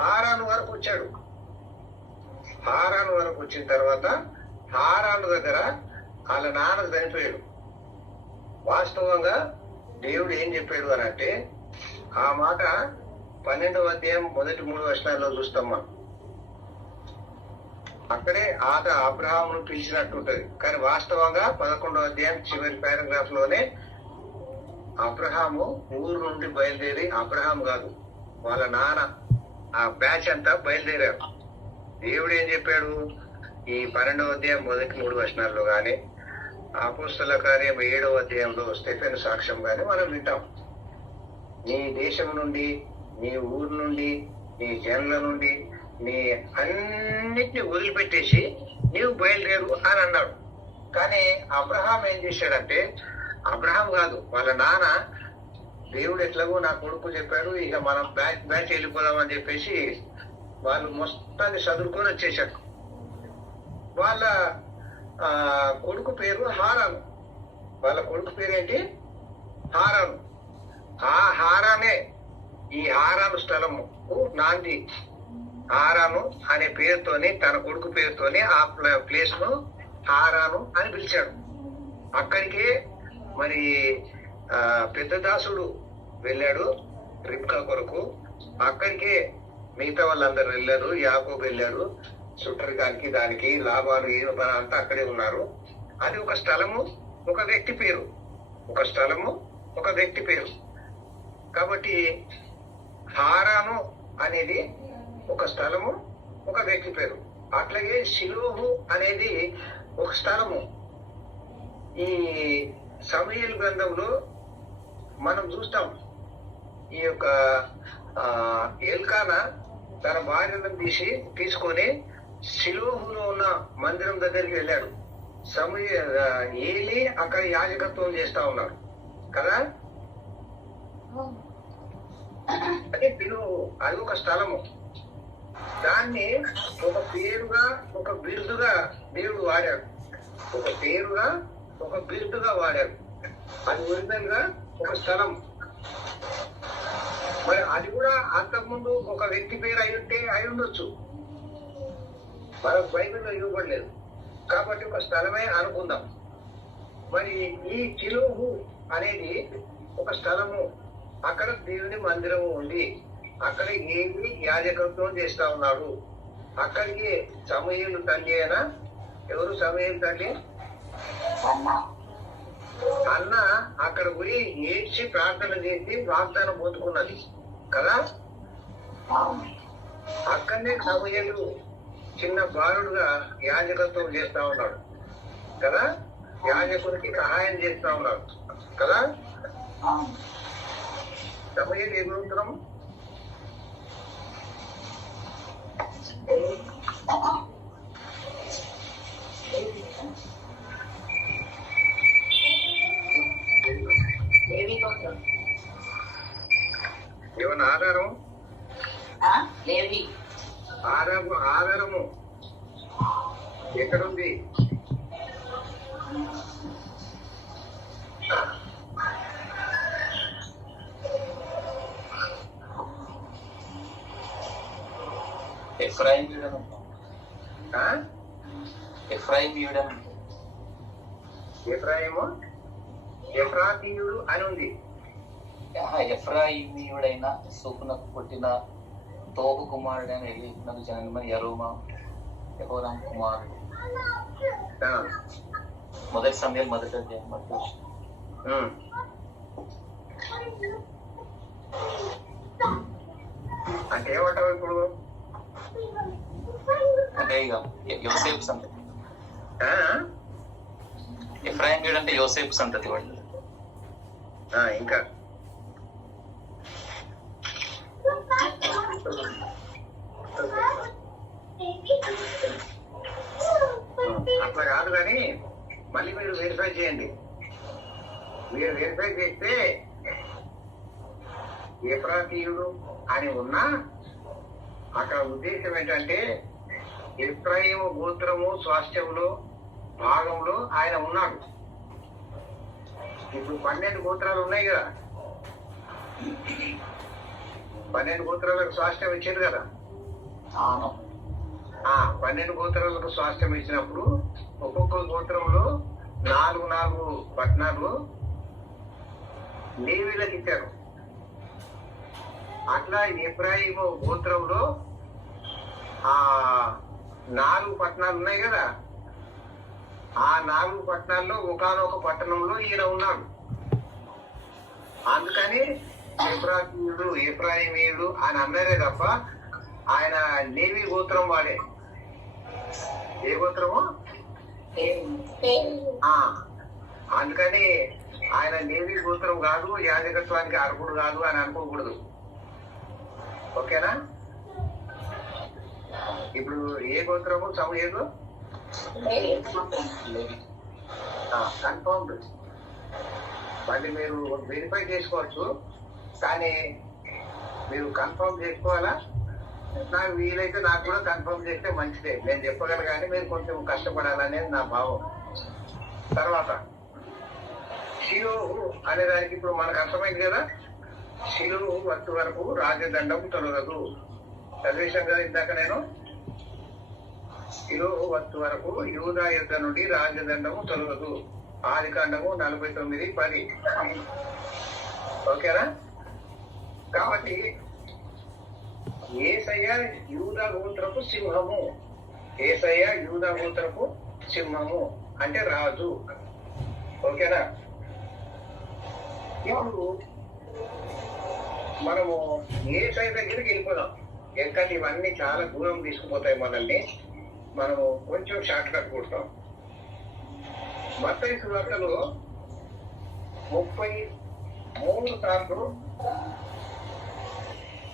హారాను వరకు వచ్చాడు. హారాను వరకు వచ్చిన తర్వాత హారాను దగ్గర వాళ్ళ నాన్న చనిపోయాడు. వాస్తవంగా దేవుడు ఏం చెప్పాడు అని అంటే, ఆ మాట 12వ అధ్యాయం మొదటి 3 వచనాల్లో చూస్తాం మనం. అక్కడే ఆట అబ్రహామును పిలిచినట్టు ఉంటది, కానీ వాస్తవంగా 11వ అధ్యాయం చివరి పారాగ్రాఫ్ లోనే అబ్రహాము ఊరు నుండి బయలుదేరి, అబ్రహాం కాదు వాళ్ళ నాన్న ఆ బ్యాచ్ అంతా బయలుదేరారు. దేవుడు ఏం చెప్పాడు? ఈ 12వ అధ్యాయం మొదటి 3 వచనాల్లో గాని, అపోస్తల కార్యం 7వ అధ్యాయంలో స్టెఫెను సాక్ష్యం గాని మనం వింటాం. నీ దేశం నుండి, నీ ఊరు నుండి, నీ జనుల నుండి, నీ అన్నిటిని వదిలిపెట్టేసి నీవు బయలుదేరు అని అన్నాడు. కానీ అబ్రహాం ఏం చేశాడంటే, అబ్రహాం కాదు వాళ్ళ నాన్న, దేవుడు ఎట్లాగో నా కొడుకు చెప్పాడు, ఇక మనం బ్యాచ్ వెళ్ళిపోదామని చెప్పేసి వాళ్ళు మొత్తాన్ని చదువుకొని వచ్చేసారు. వాళ్ళ కొడుకు పేరు హారాను. వాళ్ళ కొడుకు పేరేంటి? హారాను. ఆ హారానే ఈ హారాను స్థలము నాంది. హారాను అనే పేరుతోని, తన కొడుకు పేరుతోని ఆ ప్లేస్ ను హారాను అని పిలిచాడు. అక్కడికే మరి పెద్ద దాసుడు వెళ్ళాడు రిబ్కా కొరకు. అక్కడికే మిగతా వాళ్ళందరూ వెళ్ళారు. యాకోబు వెళ్ళాడు చుట్టరికానికి, దానికి లాభాలు అంతా అక్కడే ఉన్నారు. అది ఒక స్థలము, ఒక వ్యక్తి పేరు. ఒక స్థలము, ఒక వ్యక్తి పేరు. కాబట్టి హారాను అనేది ఒక స్థలము, ఒక వ్యక్తి పేరు. అట్లాగే షిలోహు అనేది ఒక స్థలము. ఈ సమూయేలు గ్రంథంలో మనం చూస్తాం, ఈ యొక్క ఎల్కానా తన భార్యను తీసుకొని షిలోహులో ఉన్న మందిరం దగ్గరికి వెళ్ళాడు. ఏలి అక్కడ యాజకత్వం చేస్తా ఉన్నారు కదా. అదే షిలోహు, అది ఒక స్థలము. దాన్ని ఒక పేరుగా, ఒక బిరుదుగా దేవుడు వాడాడు. ఒక పేరుగా, ఒక బిరుదుగా వాడాడు. అది ఒరిజినల్ గా ఒక స్థలం. మరి అది కూడా అంతకుముందు ఒక వ్యక్తి పేరు అయి ఉండొచ్చు, మనకు బైబిల్లో ఇవ్వబడలేదు కాబట్టి ఒక స్థలమే అనుకుందాం. మరి ఈ షిలోహు అనేది ఒక స్థలము. అక్కడ దేవుని మందిరము ఉంది. అక్కడ ఏమి యాజకత్వం చేస్తా ఉన్నాడు. అక్కడికి సమూయేలు తల్లి అయినా, ఎవరు సమూయేలు తల్లి? అన్న అక్కడ పోయి ఏడ్చి ప్రార్థన చేసి వాగ్దానం పొందుకున్నది కదా. అక్కడనే సమూయేలు చిన్న బాలుడుగా యాజకత్వం చేస్తా ఉన్నాడు కదా. యాజకుడికి సహాయం చేస్తా ఉన్నాడు కదా. సమూయేలు ఏ గోత్రం? ఏమన్నా ఆధారం? ఆధారము ఎక్కడుంది? ఎఫ్రాయిము ఎఫ్రాతీయుడు అని ఉంది. ఎఫ్రాయిమీయుడైన సూపునకు పుట్టిన తోపు కుమారుడైన ఎలీపునకు జననమైన యరోమా యెహోరాము కుమారుడు. ఆ, మొదటి సమయం మొదటి అధ్యాయం మొదటి వచనం. ఉమ్. అంటే ఏమంటావు ఇప్పుడు? అంటే ఇక యోసేపు సంతతి, ఆ? ఎఫ్రాయిం అంటే యోసేపు సంతతి వాళ్ళు. ఇంకా అట్లా కాదు కానీ మళ్ళీ మీరు వెరిఫై చేయండి. మీరు వెరిఫై చేస్తే ఎఫ్రాతీయుడు అని ఉన్నా అక్కడ ఉద్దేశం ఏంటంటే ఎఫ్రాయిము గోత్రము స్వాస్థ్యంలో భాగంలో ఆయన ఉన్నాడు. ఇప్పుడు 12 గోత్రాలు ఉన్నాయి కదా, 12 గోత్రాలకు స్వాస్థ్యం ఇచ్చారు కదా. అవును. 12 గోత్రాలకు స్వాస్థ్యం ఇచ్చినప్పుడు ఒక్కొక్క గోత్రంలో 4 పట్టణాలు లేవీలకు ఇచ్చారు. అట్లా ఎఫ్రాయిము గోత్రంలో 4 పట్టణాలు ఉన్నాయి కదా, ఆ 4 పట్టణాల్లో ఒకానొక పట్టణంలో ఈయన ఉన్నాడు. అందుకని ఎఫ్రాయిమీయుడు అని అన్నారే తప్ప ఆయన లేవి గోత్రం వాడే. ఏ గోత్రము? అందుకని ఆయన లేవి గోత్రం కాదు, యాజకత్వానికి అర్హుడు కాదు అని అనుకోకూడదు. ఓకేనా? ఇప్పుడు ఏ గోత్రము సమూహేదు కన్ఫర్మ్డ్. మళ్ళీ మీరు వెరిఫై చేసుకోవచ్చు, కానీ మీరు కన్ఫర్మ్ చేసుకోవాలా? నాకు వీలైతే నాకు కూడా కన్ఫర్మ్ చేస్తే మంచిదే. నేను చెప్పగలను కానీ మీరు కొంచెం కష్టపడాలనేది నా భావం. తర్వాత శిలువు అనే దానికి ఇప్పుడు మనకు అర్థమైంది కదా, శిలువు వస్తు వరకు రాజదండం తొలగదు. చదివేశాం కదా ఇందాక నేను. శిలువు వస్తు వరకు యూదా యుద్ధ నుండి రాజదండము తొలగదు. ఆదికాండము 49:10. ఓకేనా? కాబట్టి యేసయ్య యూదా గోత్రపు సింహము, యేసయ్య యూదా గోత్రపు సింహము అంటే రాజు. ఓకేనా? ఇప్పుడు మనము యేసయ్య దగ్గరికి వెళ్ళిపోదాం. ఎందుకంటే ఇవన్నీ చాలా దూరం తీసుకుపోతాయి మనల్ని. మనము కొంచెం షార్ట్ కట్ కొడతాం. మత్తయి సువార్తలో 33 సార్లు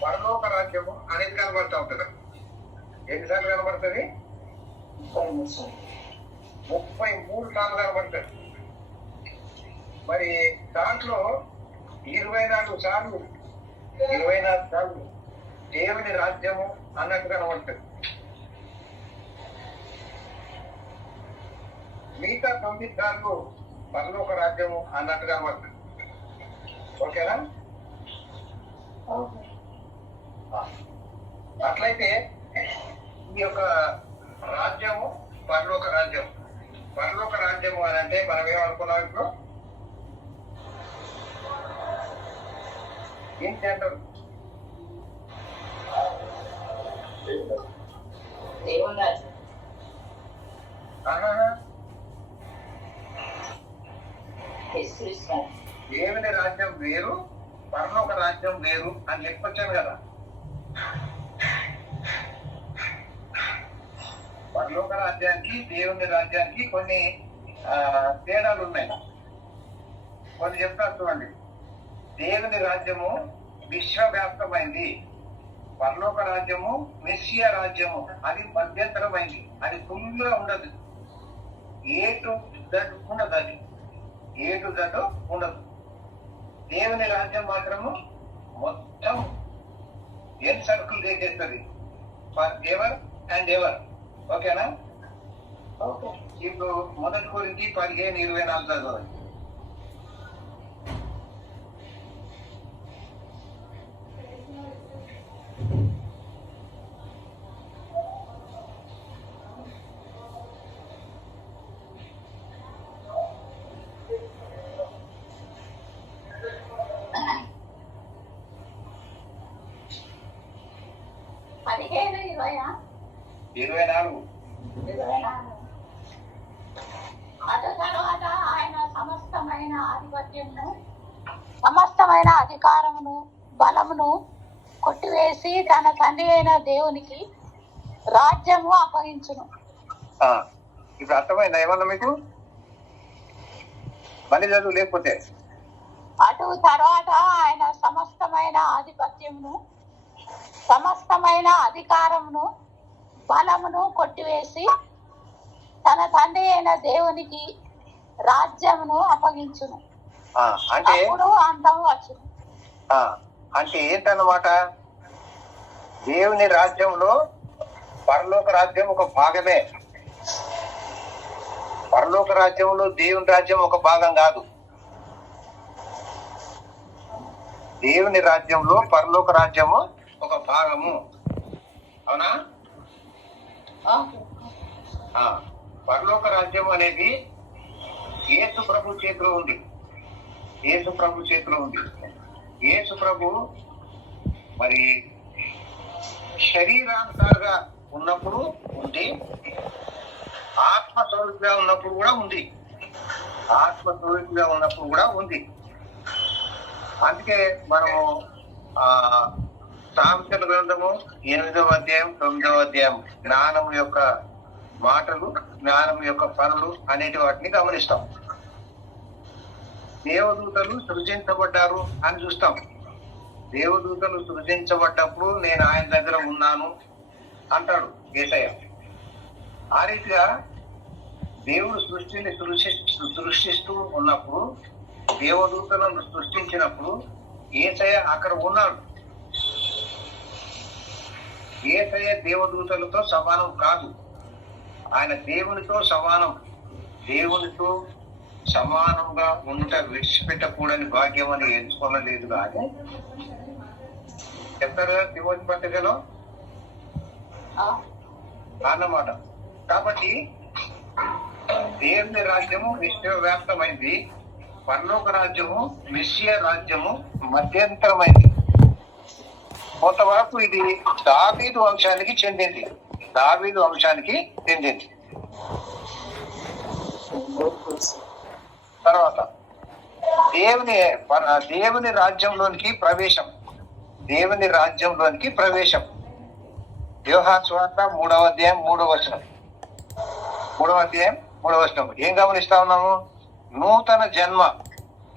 పరలోక రాజ్యము అనేది కనబడతా ఉంటది. ఎన్నిసార్లు కనబడుతుంది? 33 సార్లు కనబడుతుంది. మరి దాంట్లో 24 సార్లు దేవుని రాజ్యము అన్నట్టు కనబడుతుంది. మిగతా 9 సార్లు పరలోక రాజ్యము అన్నట్టు కనబడుతుంది. ఓకేనా? అట్లయితే ఈ యొక్క రాజ్యము పరలోక రాజ్యం. పరలోక రాజ్యము అని అంటే మనం ఏమనుకున్నాం ఇప్పుడు? ఏంటి అంటారు? దేవుని రాజ్యం వేరు, పరలోక రాజ్యం వేరు అని చెప్పొచ్చాను కదా. పరలోక రాజ్యానికి దేవుని రాజ్యానికి కొన్ని తేడాలు ఉన్నాయి. కొన్ని చెప్తాను చూడండి. దేవుని రాజ్యము విశ్వవ్యాప్తమైంది. పరలోక రాజ్యము మెస్సియా రాజ్యము, అది మధ్యంతరమైంది. అది ఫుల్గా ఉండదు. ఏ టు జడ్ ఉండదు. అది ఏ టు జడ్ ఉండదు. దేవుని రాజ్యం మాత్రము మొత్తం ఎన్ సర్కిల్ చేసేస్తుంది. For ever and ever. ఓకేనా? ఇప్పుడు 1 కొరింథీ 15:24 చదవండి. సమస్తమైన ఆధిపత్యమును సమస్తమైన అధికారమును బలమును కొట్టివేసి తన తండ్రి అయిన దేవునికి రాజ్యము అప్పగించును. ఇప్పుడు అర్థమైందా ఏమన్నా మీకు? మళ్ళీ చదువు లేకపోతే. అటు తర్వాత ఆయన సమస్తమైన ఆధిపత్యమును సమస్తమైన అధికారమును బలమును కొట్టివేసి తన తండ్రి అయిన దేవునికి రాజ్యమును అప్పగించును. అంటే అప్పుడు అంతం వచ్చును. అంటే ఏంటన్నమాట? దేవుని రాజ్యంలో పరలోక రాజ్యం ఒక భాగమే. పరలోక రాజ్యంలో దేవుని రాజ్యం ఒక భాగం కాదు. దేవుని రాజ్యంలో పరలోక రాజ్యము ఒక భాగము. అవునా? పరలోక రాజ్యం అనేది యేసు ప్రభు చేతిలో ఉంది. యేసు ప్రభు చేతిలో ఉంది. యేసు ప్రభు మరి శరీరానుసారంగా ఉన్నప్పుడు ఉంది, ఆత్మస్వరూపిగా ఉన్నప్పుడు కూడా ఉంది. ఆత్మస్వరూపిగా ఉన్నప్పుడు కూడా ఉంది. అందుకే మనము సామెతల గ్రంథము 8వ అధ్యాయం 9వ అధ్యాయం జ్ఞానం యొక్క మాటలు, జ్ఞానం యొక్క పనులు అనేటి వాటిని గమనిస్తాం. దేవదూతలు సృజించబడ్డారు అని చూస్తాం. దేవదూతలు సృజించబడ్డప్పుడు నేను ఆయన దగ్గర ఉన్నాను అంటాడు యేసయ్య. ఆ రీతిగా దేవుడు సృష్టిని సృష్టిస్తూ ఉన్నప్పుడు, దేవదూతలను సృష్టించినప్పుడు యేసయ్య అక్కడ ఉన్నాడు. యేసయ్య దేవదూతలతో సమానం కాదు. ఆయన దేవునితో సమానం. దేవునితో సమానంగా ఉంట విడిచిపెట్టకూడని భాగ్యం అని ఎంచుకోనలేదు కానీ చెప్తారు కదా తిమోతి పత్రికలో అన్నమాట. కాబట్టి దేవుని రాజ్యము విశ్వవ్యాప్తమైంది, పరలోక రాజ్యము మెస్సియా రాజ్యము మధ్యంతరమైంది. కొంతవరకు ఇది దావీదు వంశానికి చెందింది. దావీదు వంశానికి చెందింది. తర్వాత దేవుని రాజ్యంలోనికి ప్రవేశం. దేవుని రాజ్యంలోనికి ప్రవేశం. యోహాను సువార్త 3వ అధ్యాయం 3వ వచనం. 3వ అధ్యాయం 3వ వచనం ఏం గమనిస్తా ఉన్నాము? నూతన జన్మ.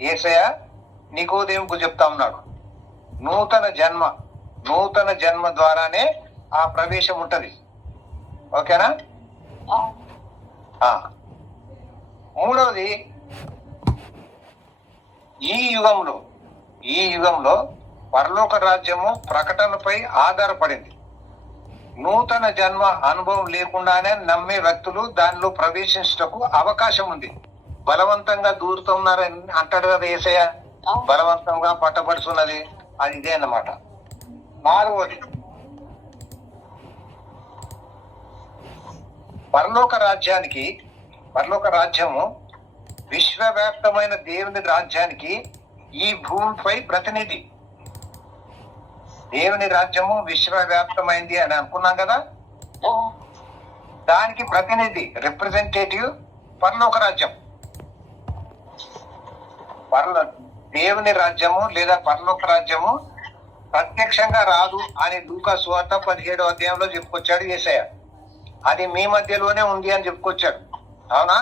యేసయ్య నికోదేముకు చెప్తా ఉన్నాడు, నూతన జన్మ ద్వారానే ఆ ప్రవేశం ఉంటది. ఓకేనా? మూడవది, ఈ యుగంలో పరలోక రాజ్యము ప్రకటనపై ఆధారపడింది. నూతన జన్మ అనుభవం లేకుండానే నమ్మే వ్యక్తులు దానిలో ప్రవేశించటకు అవకాశం ఉంది. బలవంతంగా దూరుతున్నారని అంటాడు కదా యేసయ్య, బలవంతంగా పట్టబడుతున్నది అది ఇదే అన్నమాట. నాలుగవది, పరలోక రాజ్యము విశ్వవ్యాప్తమైన దేవుని రాజ్యానికి ఈ భూమిపై ప్రతినిధి. దేవుని రాజ్యము విశ్వవ్యాప్తమైంది అని అనుకున్నాం కదా, దానికి ప్రతినిధి రిప్రజెంటేటివ్ పరలోక రాజ్యం. దేవుని రాజ్యము లేదా పరలోక రాజ్యము ప్రత్యక్షంగా రాదు అని లూకా సువార్త 17వ అధ్యాయంలో చెప్పుకొచ్చాడు యేసయ్య. అది మీ మధ్యలోనే ఉంది అని చెప్పుకొచ్చాడు. అవునా?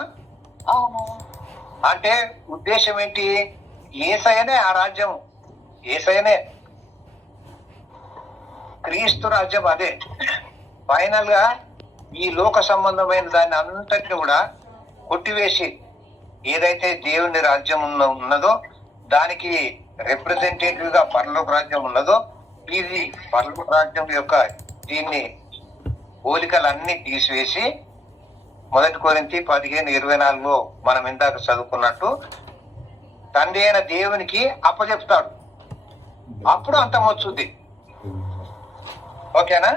అంటే ఉద్దేశం ఏంటి? యేసయ్యనే ఆ రాజ్యము, యేసయ్యనే క్రీస్తు రాజ్యం. అదే ఫైనల్ గా ఈ లోక సంబంధమైన దాన్ని అంతటిని కూడా కొట్టివేసి ఏదైతే దేవుని రాజ్యం ఉన్నదో దానికి రిప్రజెంటేటివ్ గా పరలోక రాజ్యం ఉన్నదో, ఇది పరలోక రాజ్యం యొక్క దీన్ని పోలికలన్నీ తీసివేసి 1 కొరింథీ 15:24 మనం ఇందాక చదువుకున్నట్టు తండ్రి అయిన దేవునికి అప్పచెప్తాడు. అప్పుడు అంతం వచ్చుద్ది. ఓకేనా?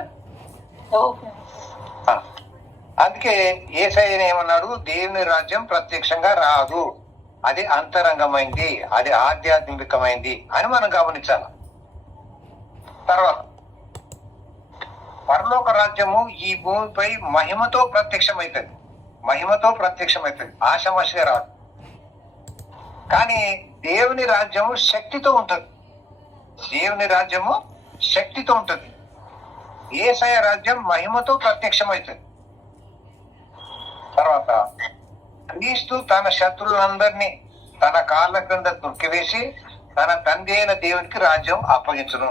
అందుకే యేసయ్య ఏమన్నాడు? దేవుని రాజ్యం ప్రత్యక్షంగా రాదు, అది అంతరంగమైంది, అది ఆధ్యాత్మికమైంది అని మనం గమనించాలి. తర్వాత పరలోక రాజ్యము ఈ భూమిపై మహిమతో ప్రత్యక్షమవుతుంది. ఆషామాషిగా రాదు. కానీ దేవుని రాజ్యము శక్తితో ఉంటది. దేవుని రాజ్యము శక్తితో ఉంటది. యేసయ్య రాజ్యం మహిమతో ప్రత్యక్షమవుతుంది. తర్వాత క్రీస్తు తన శత్రువులందరినీ తన కాళ్ళ క్రింద తొక్కివేసి తన తండ్రి అయిన దేవునికి రాజ్యం అప్పగించును.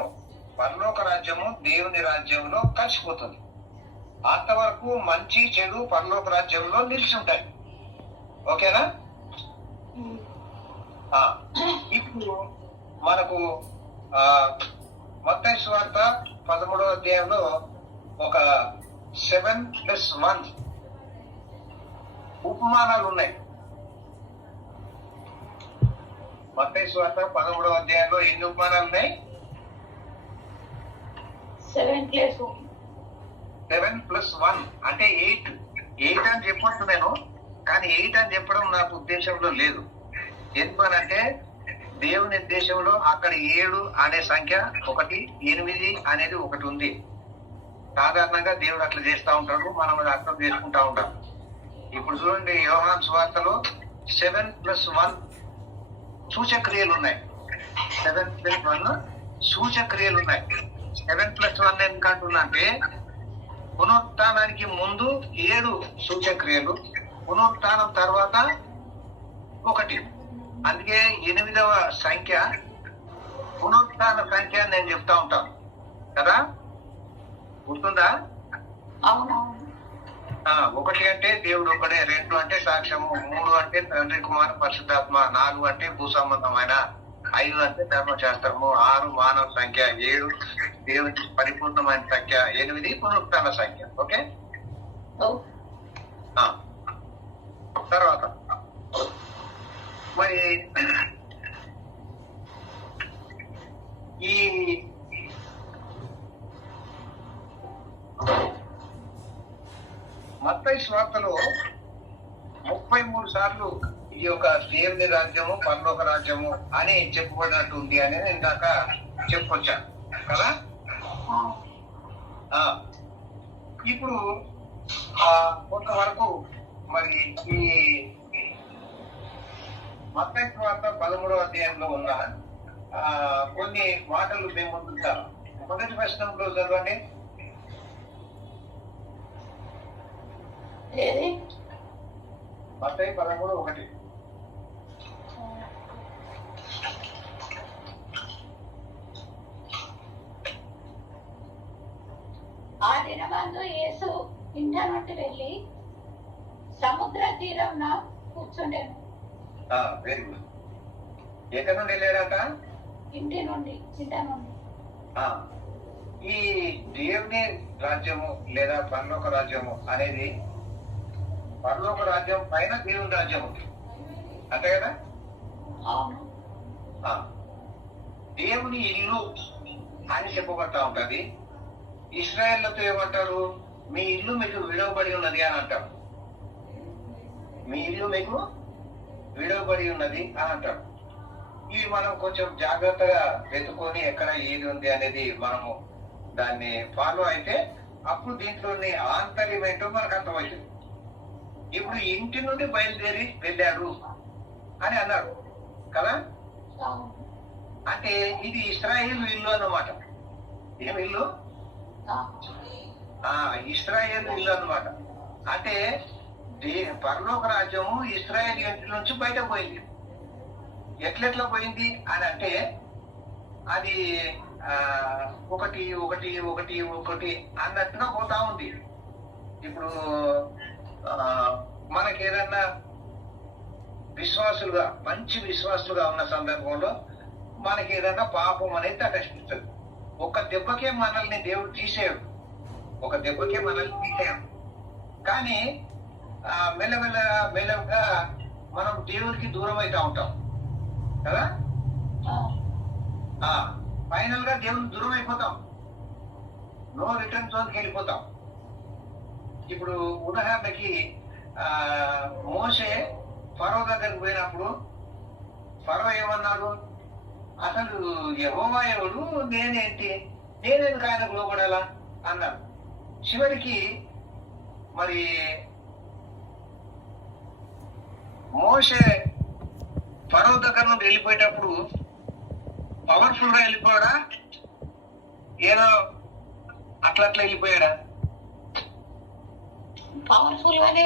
పరలోక రాజ్యము దేవుని రాజ్యంలో కలిసిపోతుంది. అంతవరకు మంచి చెడు పరలోక రాజ్యంలో నిలిచి ఉంటాయి. ఓకేనా? ఇప్పుడు మనకు మత్తయి సువార్త 13వ అధ్యాయంలో ఒక 7+1 ఉపమానాలు ఉన్నాయి. మత్తయి సువార్త 13వ అధ్యాయంలో ఎన్ని ఉపమానాలు ఉన్నాయి? 7+1 అంటే 8 అని చెప్పొచ్చు నేను, కానీ 8 అని చెప్పడం నాకు ఉద్దేశంలో లేదు. ఎందుకనంటే దేవుని ఉద్దేశంలో అక్కడ 7 అనే సంఖ్య ఒకటి, 8 అనేది ఒకటి ఉంది. సాధారణంగా దేవుడు అట్లా చేస్తూ ఉంటాడు, మనం అది అర్థం చేసుకుంటా ఉంటాం. ఇప్పుడు చూడండి, యోహాను సువార్తలో 7+1 సూచక్రియలు ఉన్నాయి. 7+1 సూచక్రియలు ఉన్నాయి. 7+1 ఎందుకంటున్నా అంటే పునరుత్థానానికి ముందు 7 సూచక్రియలు, పునరుత్థానం తర్వాత 1. అందుకే 8వ సంఖ్య పునరుత్థాన సంఖ్య అని నేను చెప్తా ఉంటాను కదా, గుర్తుందా? 1 అంటే దేవుడు ఒకడే, 2 అంటే సాక్ష్యము, 3 అంటే తండ్రి కుమార పరిశుద్ధాత్మ, 4 అంటే భూ సంబంధమైన, 5 అంటే ధర్మశాస్త్రము, 6 మానవ సంఖ్య, 7 దేవుని పరిపూర్ణమైన సంఖ్య, 8 పునరుత్థాన సంఖ్య. ఓకే. తర్వాత మరి ఈ మత్తయి సువార్తలో 33 సార్లు ఈ యొక్క దేవుని రాజ్యము పరలోక రాజ్యము అని చెప్పబడినట్టు ఉంది అని ఇందాక చెప్పొచ్చాను కదా. ఇప్పుడు కొంతవరకు మరి ఈ మత్తయి సువార్త 13వ అధ్యాయంలో ఉన్న కొన్ని మాటలు మేము ముందుంటాం. మొదటి ప్రశ్నలో చదవండి. మత్తయి 13:1. ఆ దినమందు యేసు ఇంట నుండి వెళ్ళి సముద్ర తీరంన కూర్చుండెను. Very good. ఎక్కడి నుండి వెళ్ళాడట? ఇంట నుండి. ఈ దేవుని రాజ్యము లేదా పరలోక రాజ్యము అనేది, పరలోక రాజ్యం పైన దేవుని రాజ్యం ఉంది అంతే కదా. దేవుని ఇల్లు అని చెప్పబడతా ఉంటది. ఇశ్రాయేళ్లతో ఏమంటారు? మీ ఇల్లు మీకు విడవబడి ఉన్నది అని అంటారు. మీ ఇల్లు మీకు విడవబడి ఉన్నది అని అంటారు. ఇవి మనం కొంచెం జాగ్రత్తగా వెతుకొని ఎక్కడ ఏది ఉంది అనేది మనము దాన్ని ఫాలో అయితే అప్పుడు దీంట్లోని ఆంతర్యం ఏంటో మనకు అర్థమవుతుంది. ఇప్పుడు ఇంటి నుండి బయలుదేరి వెళ్ళాడు అని అన్నాడు కదా. అంటే ఇది ఇశ్రాయేలు ఇల్లు అన్నమాట. ఏమి ఇల్లు? ఇశ్రాయేలు ఇల్లు అన్నమాట. అంటే పరలోక రాజ్యము ఇశ్రాయేల్ ఇంటి నుంచి బయటకు పోయింది. ఎట్లెట్లా పోయింది అని అంటే అది 1 అన్నట్టుగా పోతా ఉంది. ఇప్పుడు మనకి ఏదన్నా విశ్వాసులుగా, మంచి విశ్వాసులుగా ఉన్న సందర్భంలో మనకి ఏదన్నా పాపం అనేది తటస్థిస్తుంది. ఒక దెబ్బకే మనల్ని దేవుడు తీసేయడు, కానీ మెల్లగా మనం దేవుడికి దూరం అవుతా ఉంటాం కదా. ఫైనల్ గా దేవుడికి దూరం అయిపోతాం, నో రిటర్న్ జోన్కి వెళ్ళిపోతాం. ఇప్పుడు ఉదాహరణకి మోషే ఫరో దగ్గరికి పోయినప్పుడు ఫరో ఏమన్నాడు? అసలు యెహోవా ఎవడు, నేనేంటి, నేనెందుకు ఆయనకు లోబడాలా అన్నాడు. చివరికి మరి మోషే ఫరో దగ్గర తీసుకొని వెళ్ళిపోయేటప్పుడు పవర్ఫుల్ గా వెళ్ళిపోయాడా, ఏదో అట్లా వెళ్ళిపోయాడా? పవర్ఫుల్ గానే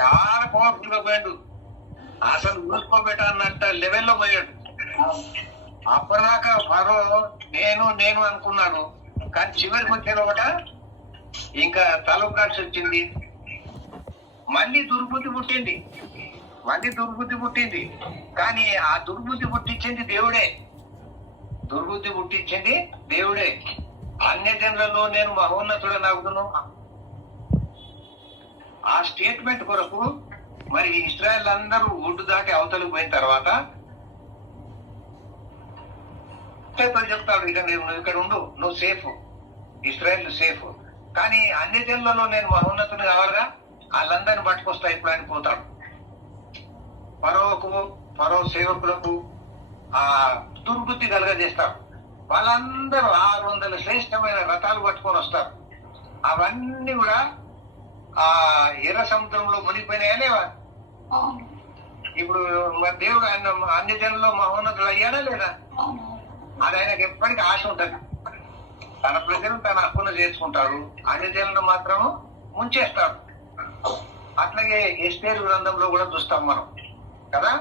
చాలా పవర్ఫుల్ గా పోయాడు. అసలు ఊరుకోబెట్ట అన్నట్ట లెవెల్లో పోయాడు. అప్పటిదాకా ఫరో నేను అనుకున్నాను, కానీ చివరికి వచ్చేది ఒకట, ఇంకా తలకాల్సి వచ్చింది. మళ్ళీ దుర్బుద్ధి పుట్టింది. కానీ ఆ దుర్బుద్ధి పుట్టించింది దేవుడే. అన్య జనులలో నేను మహోన్నతుడని అగుదును. ఆ స్టేట్మెంట్ కొరకు మరి ఇస్రాయల్ అందరూ ఒడ్డు దాటి అవతలికి పోయిన తర్వాత చెప్తాడు, ఇక నువ్వు ఇక్కడ ఉండు, నువ్వు సేఫ్, ఇస్రాయల్ సేఫ్. కానీ అన్ని జనులలో నేను మహోన్నతుని కావాలిగా, వాళ్ళందరిని పట్టుకొస్తా ఇప్పుడు అని పోతాడు. ఫరో సేవకులకు ఆ దుర్బుద్ధి కలగజేస్తారు. వాళ్ళందరూ 600 శ్రేష్టమైన రథాలు పట్టుకొని వస్తారు. అవన్నీ కూడా ఆ ఎర్ర సముద్రంలో మునిగిపోయినాయా లేవా? ఇప్పుడు మరి దేవుడు ఆయన అన్ని జనుల్లో మహోన్నతుడు అయ్యాడా లేదా? అది ఆయనకి ఎప్పటికీ ఆశ ఉంటుంది. తన ప్రజలు తన హక్కును చేసుకుంటాడు, అన్ని జనులను మాత్రం ముంచేస్తాడు. అట్లాగే ఎస్తేరు గ్రంథంలో కూడా చూస్తాం మనం కదా.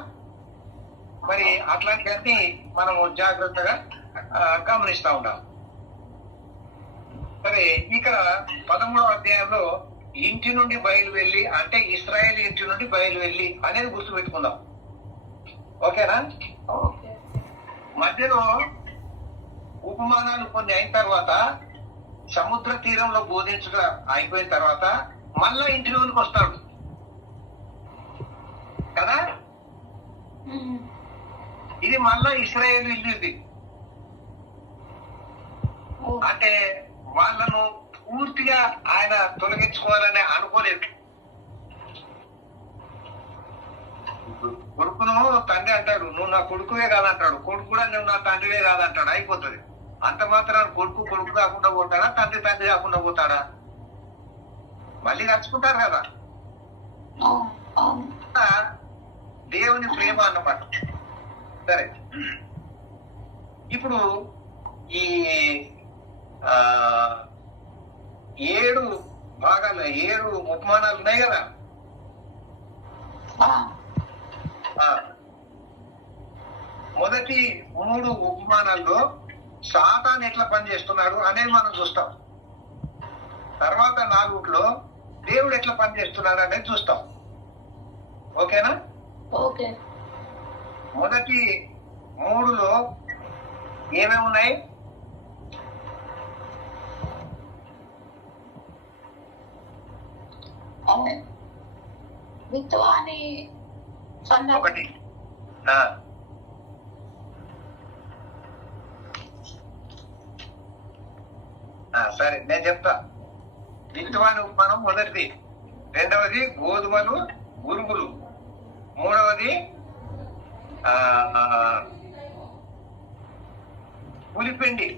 మరి అట్లాంటివన్నీ మనము జాగ్రత్తగా గమనిస్తా ఉంటాం. సరే, ఇక్కడ 13వ అధ్యాయంలో ఇంటి నుండి బయలు వెళ్ళి, అంటే ఇశ్రాయేలు ఇంటి నుండి బయలు వెళ్ళి అనేది గుర్తుపెట్టుకుందాం. ఓకేనా? మధ్యలో ఉపమానాలు కొన్ని అయిన తర్వాత, సముద్ర తీరంలో బోధించడం అయిపోయిన తర్వాత మళ్ళా ఇంటిలోనికి వస్తాడు కదా. ఇది మళ్ళా ఇశ్రాయేలు ఇల్లు. ఇది అంటే వాళ్ళను పూర్తిగా ఆయన తొలగించుకోవాలని అనుకోలేదు. కొడుకును తండ్రి అంటాడు, నువ్వు నా కొడుకువే కాదంటాడు. కొడుకు కూడా నువ్వు నా తండ్రివే కాదంటాడు. అయిపోతుంది. అంత మాత్రం కొడుకు కాకుండా పోతాడా, తండ్రి కాకుండా పోతాడా? మళ్ళీ నడుచుకుంటారు కదా. దేవుని ప్రేమ అన్నమాట. సరే, ఇప్పుడు ఈ 7 భాగాలు, 7 ఉపమానాలు ఉన్నాయి కదా. మొదటి 3 ఉపమానాల్లో సాతాను ఎట్లా పనిచేస్తున్నాడు అనేది మనం చూస్తాం. తర్వాత 4లో దేవుడు ఎట్లా పనిచేస్తున్నాడు అనేది చూస్తాం. ఓకేనా? ఓకే. మొదటి 3లో ఏమేమి ఉన్నాయి? విత్తువాని ఒకటి. సరే, నేను చెప్తా. విత్తువాని ఉపమానం మొదటిది. రెండవది గోధుమలు, గురుగులు. మూడవది పులిపిండి.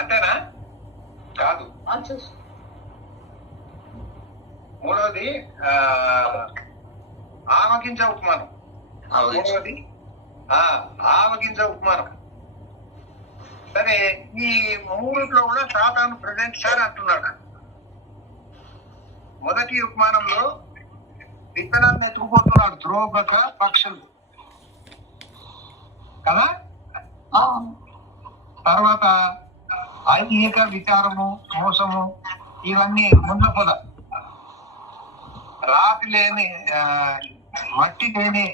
అంతేనా? కాదు. మూడవది ఆవగింజ ఉపమానం. మూడవది ఆవగింజ ఉపమానం. సరే, ఈ 3లో కూడా సాతాను ప్రెజెంట్ సార్ అంటున్నాడు. మొదటి ఉపమానంలో విత్తనాన్ని ఎత్తుకుపోతున్నాడు త్రోబక పక్షులు కదా. తర్వాత ఐహిక విచారము, మోసము, ఇవన్నీ ముందు పొద. రాతి లేని, మట్టి లేని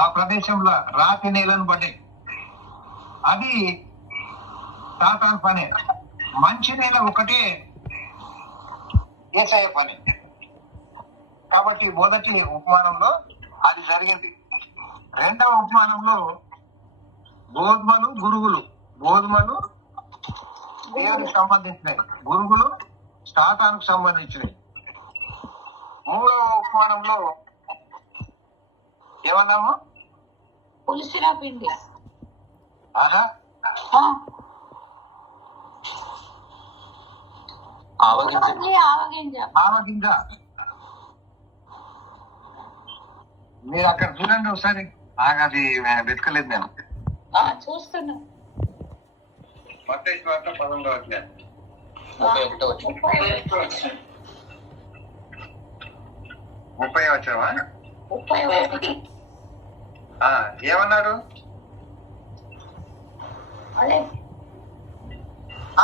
ఆ ప్రదేశంలో రాతి నేలను పడ్డాయి. అది సాతాను పని. మంచి నేల ఒకటే యేసయ్య పని. కాబట్టి మొదటి ఉపమానంలో అది జరిగింది. రెండవ ఉపమానంలో గోధుమలు, గురుగులు. గోధుమలు దేవునికి సంబంధించినవి, గురుగులు సాతానుకు సంబంధించినవి. మూడవ ఉపమానంలో ఏమన్నాము? పులిసిన పిండి. ఆవగింజ ఆవగింజ. ఆవగింజ. మీరు అక్కడ చూడండి ఒకసారి. అది వెతకలేదు నేను. చూస్తున్నా. మత్తయి సువార్త 11వ అధ్యాయం 31వ వచనం. 30వ వచనమా? 31. ఏమన్నారు? అదే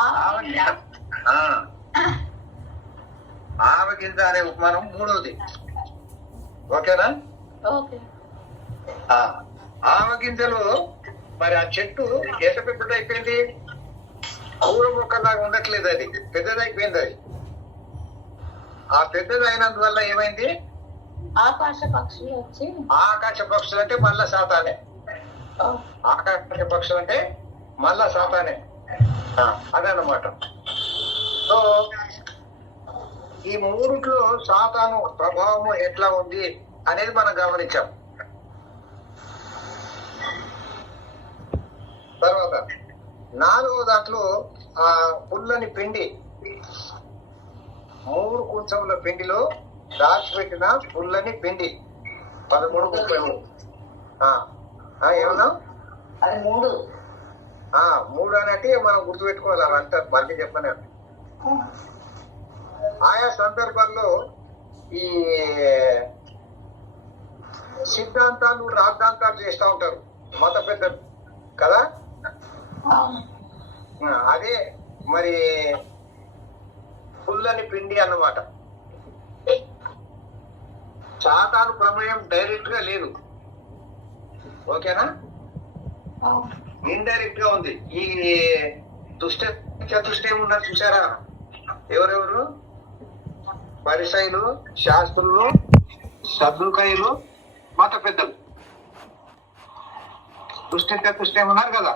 ఆవగింజ. ఆవగింజ అనే ఉపమానం 3వది. ఓకేనా? ఓకే. ఆవగింజలు మరి ఆ చెట్టు ఎంత పెద్దది అయిపోయింది? పూల మొక్కలాగా ఉండట్లేదు, అది పెద్దదైపోయింది. అది ఆ పెద్దది అయినందువల్ల ఏమైంది? ఆకాశ పక్షులు వచ్చి ఆకాశ పక్షులు అంటే మళ్ళా సాతానే. ఆకాశ పక్షులు అంటే మళ్ళా సాతానే. అదన్నమాట. సో ఈ మూడిట్లో సాతాను ప్రభావము ఎట్లా ఉంది అనేది మనం గమనించాం. తర్వాత 4వ దాంట్లో ఆ పుల్లని పిండి, 3 కుంచముల పిండిలో దాచిపెట్టిన పుల్లని పిండి 13:33. ఏమన్నా అది 3. 3 అనంటే మనం గుర్తుపెట్టుకోవాలి. అవంతా మళ్ళీ చెప్పను. ఆయా సందర్భాల్లో ఈ సిద్ధాంతాలు రాద్ధాంతాలు చేస్తూ ఉంటారు మత పెద్దలు కదా. అదే మరి పుల్లని పిండి అన్నమాట. సాతాను ప్రమేయం డైరెక్ట్ గా లేదు, ఓకేనా? ఇండైరెక్ట్ గా ఉంది. ఈ దుష్ట చతుష్టయం ఉన్నారు చూసారా? ఎవరెవరు? పరిసయ్యులు, శాస్త్రులు, సద్దుకయ్యులు, మత పెద్దలు. దుష్ట చతుష్టయం ఉన్నారు కదా.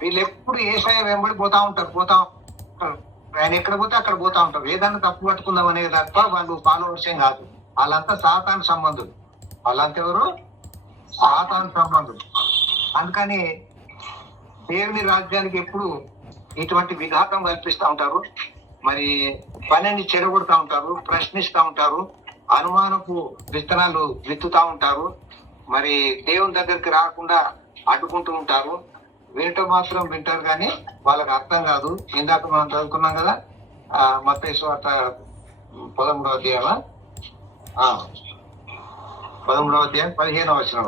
వీళ్ళు ఎప్పుడు ఏసయ్య వెంబడి పోతా ఉంటారు. ఆయన ఎక్కడ పోతే అక్కడ పోతా ఉంటారు. ఏదన్నా తప్పు పట్టుకుందాం అనేది తప్ప వాళ్ళు ఫాలోవర్స్ కాదు. వాళ్ళంతా సాతాను సంబంధులు. వాళ్ళంతా ఎవరు? సాతాను సంబంధులు. అందుకని దేవుని రాజ్యానికి ఎప్పుడు ఇటువంటి విఘాతం కల్పిస్తూ ఉంటారు. మరి పనిని చెడగొడతా ఉంటారు, ప్రశ్నిస్తూ ఉంటారు, అనుమానపు విత్తనాలు విత్తుతా ఉంటారు. మరి దేవుని దగ్గరికి రాకుండా అడ్డుకుంటూ ఉంటారు. వినటం మాత్రం వింటారు కానీ వాళ్ళకి అర్థం కాదు. ఇందాక మనం చదువుకున్నాం కదా, మత్తయి సువార్త 13వ అధ్యాయం 15వ వచనం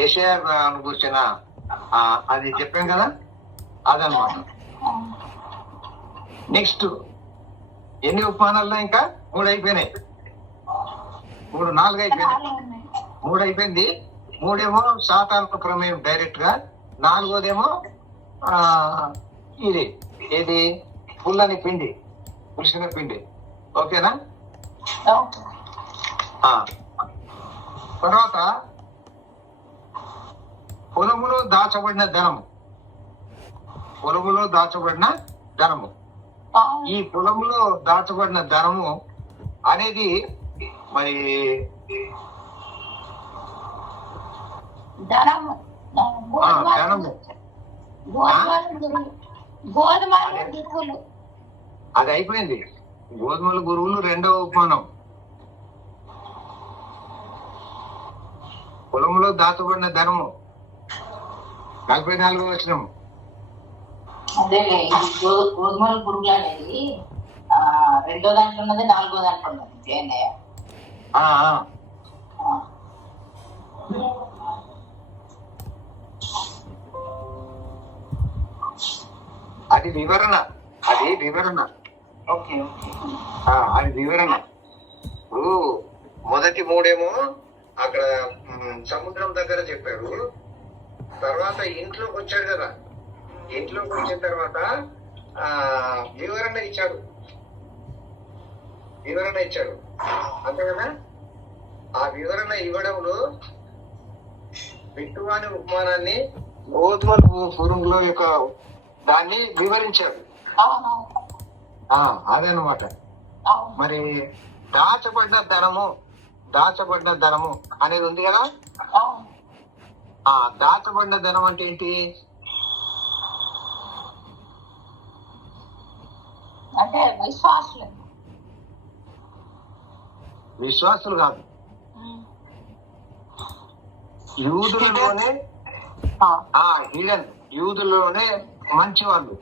యెషయాను గురించిన అది చెప్పాం కదా, అదనమాట. నెక్స్ట్ ఎన్ని ఉపమానాల్లో ఇంకా 3 అయిపోయినాయి. 4 అయిపోయినాయి. 3 అయిపోయింది. 3 సాతాను ప్రమేయం డైరెక్ట్ గా, 4వదేమో ఇది ఏది పుల్లని పిండి, పులిసిన పిండి. ఓకేనా? తర్వాత పొలములో దాచబడిన ధనము. పొలములో దాచబడిన ధనము. ఈ పొలములో దాచబడిన ధనము అనేది మరి ధనము గురువులు. అది అయిపోయింది. గోధుమల గురువులు 2వ ఉపమానం. పొలంలో దాచబడిన ధనము 44వ వచనం. అదే గోధుమల పురుగులు అనేది 2వ దాంట్లో ఉన్నది, 4వ దాంట్లో ఉన్నది. అది వివరణ. అది వివరణ. ఓకే. అది వివరణ. ఇప్పుడు మొదటి 3 అక్కడ సముద్రం దగ్గర చెప్పాడు. తర్వాత ఇంట్లోకి వచ్చాడు కదా. ఇంట్లోకి వచ్చిన తర్వాత వివరణ ఇచ్చాడు. అంతే కదా. ఆ వివరణ ఇవ్వడంలో విట్టువాని ఉపమానాన్ని, గోధుమల పురుగుల యొక్క దాన్ని వివరించాడు. అదనమాట. మరి దాచబడిన ధనము అనేది ఉంది కదా. దాచబడిన ధనం అంటే ఏంటి? అంటే విశ్వాసులు. విశ్వాసులు కాదు, యూదులలోనే యూదులలోనే మంచి వాళ్ళు.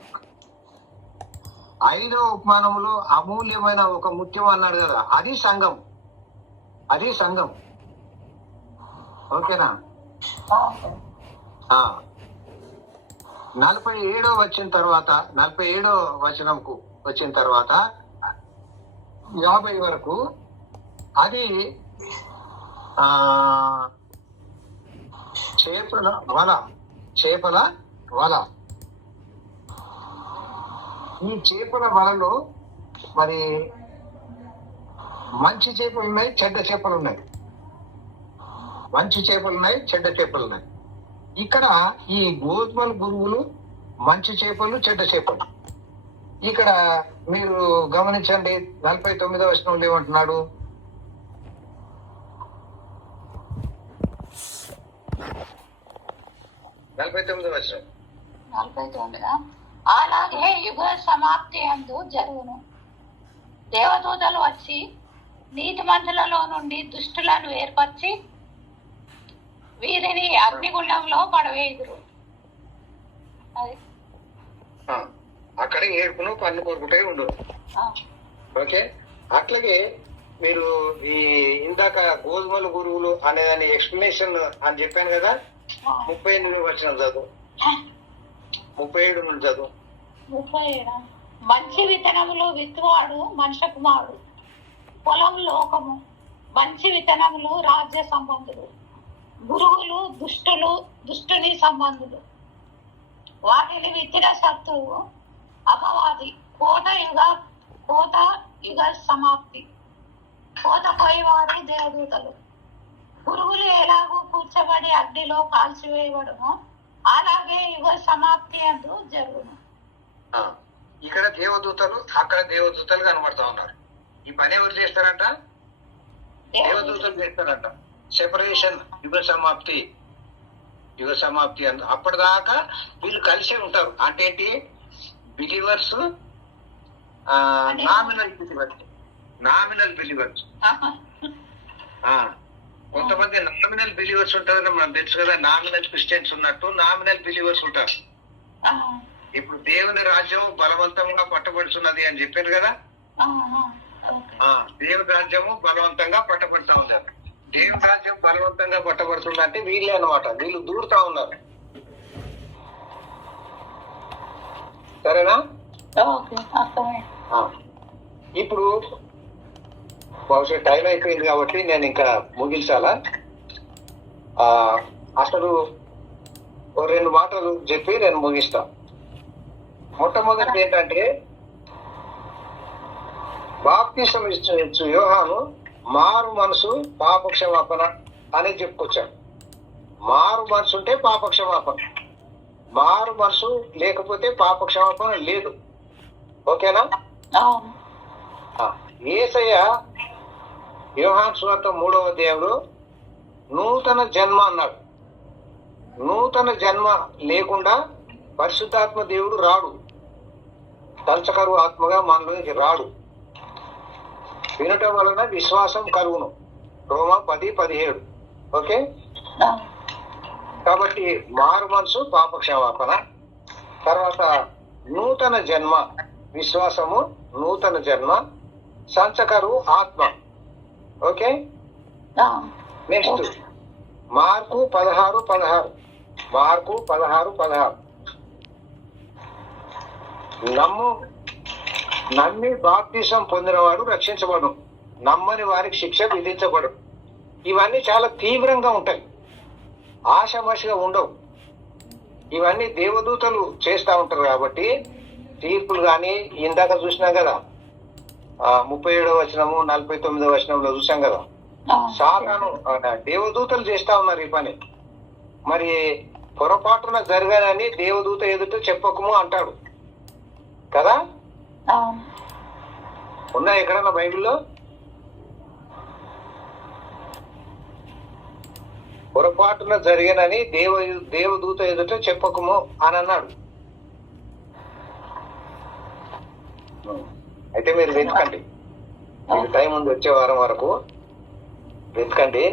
5వ ఉపమానములో అమూల్యమైన ఒక ముత్యం అన్నాడు కదా, అది సంఘం. అది సంఘం. ఓకేనా? 47వ వచ్చిన తర్వాత 47వ వచనంకు వచ్చిన తర్వాత 50 వరకు అది చేపల వల. ఈ చేపల వలలో మరి మంచి చేపలు ఉన్నాయి, చెడ్డ చేపలు ఉన్నాయి. మంచి చేపలు ఉన్నాయి, చెడ్డ చేపలు ఉన్నాయి. ఇక్కడ ఈ గోధుమల గురువులు మంచి చేపలు, చెడ్డ చేపలు. ఇక్కడ మీరు గమనించండి, 49వ వచనంలో ఏమంటున్నాడు? అలాగే యుగ సమాప్తి అందు జరుగును. దేవదూతలు వచ్చి నీతిమంతులలో నుండి దుష్టులను ఏర్పరిచి వీరిని అగ్నిగుండంలో పడవేయుదురు. అది అక్కడే ఏడుపును పన్ను కొరుకుటే ఉండు. ఓకే, అట్లాగే మీరు ఈ ఇందాక గోధుమల గురువులు అనేదాన్ని ఎక్స్ప్లెనేషన్ అని చెప్పాను కదా, 38 వచనం చదువు, 37 నుంచి చదువు. 37. మంచి విత్తనములు విత్తువాడు మనుష్య కుమారుడు, పొలం లోకము. మంచి విత్తనములు రాజ్య సంబంధులు, గురువులు దుష్టుని సంబంధులు. వాటిని విత్తిన శత్రువు అపవాది. కోత యుగ సమాప్తి. కోత పోయేవారి దేవదూతలు. గురువులు ఎలాగూ కూర్చబడి అగ్నిలో కాల్చివేయబడును, అలాగే యుగ సమాప్తి అందు జరుగును. ఇక్కడ దేవదూతలు, అక్కడ దేవదూతలు కనబడతా ఉన్నారు. ఈ పని ఎవరు చేస్తారంట? దేవదూతలు చేస్తారంట. సెపరేషన్, యుగ సమాప్తి అంత. అప్పటిదాకా వీళ్ళు కలిసే ఉంటారు. అంటే ఏంటి? Believers, nominal believers. కొంతమంది నామినల్ బిలీవర్స్ ఉంటారు, మనకు తెలుసు కదా. నామినల్ క్రిస్టియన్స్ ఉన్నట్టు నామినల్ బిలీవర్స్ ఉంటారు. ఇప్పుడు దేవుని రాజ్యం బలవంతంగా పట్టబడుతున్నది అని చెప్పారు కదా. దేవుని రాజ్యము బలవంతంగా పట్టబడతా ఉన్నారు. దేవుని రాజ్యం బలవంతంగా పట్టబడుతుందంటే వీళ్ళే అన్నమాట. వీళ్ళు దూరుతా ఉన్నారు. సరేనా? ఇప్పుడు బహుశా టైం అయిపోయింది కాబట్టి నేను ఇంకా ముగించాలా. అసలు 2 మాటలు చెప్పి నేను ముగిస్తా. మొట్టమొదటి ఏంటంటే, బాప్తిసం ఇచ్చు యోహాను మారు మనసు పాపక్షమాపణ అనేది చెప్పుకొచ్చాడు. మారు మనసు ఉంటే పాపక్షమాపణ, మారు మనసు లేకపోతే పాపక్షమాపణ లేదు. ఓకేనా? యేసయ్య యోహాను సువార్త 3వ అధ్యాయంలో నూతన జన్మ అన్నాడు. నూతన జన్మ లేకుండా పరిశుద్ధాత్మ దేవుడు రాడు. తలచకరు ఆత్మగా మనలోకి రాడు. వినటం వలన విశ్వాసం కలుగును. రోమా 10:17. ఓకే, కాబట్టి మారు మనసు పాపక్షమాపణ. తర్వాత నూతన జన్మ, విశ్వాసము, నూతన జన్మ, సంచకరు ఆత్మ. Okay, next mark 16:16. మార్కు 16:16. నమ్మి బాప్తిసం పొందినవాడు రక్షించబడు, నమ్మని వారికి శిక్ష విధించబడు. ఇవన్నీ చాలా తీవ్రంగా ఉంటాయి, ఆషామాషిగా ఉండవు. ఇవన్నీ దేవదూతలు చేస్తూ ఉంటారు కాబట్టి తీర్పులు. కానీ ఇందాక చూసినాం కదా, 37వ వచనము 49వ వచనంలో చూసాం కదా, సాతాను దేవదూతలు చేస్తా ఉన్నారు ఈ పని. మరి పొరపాటున జరగాలని దేవదూత ఎదుట చెప్పకము అంటాడు కదా. ఉన్నాయి ఎక్కడన్నా బైబిల్లో? పొరపాటున జరిగానని దేవదూత ఎదుట చెప్పకము అని అన్నాడు. అయితే మీరు వెతకండి, మీకు టైం ఉంది వచ్చే వారం వరకు వెతకండి.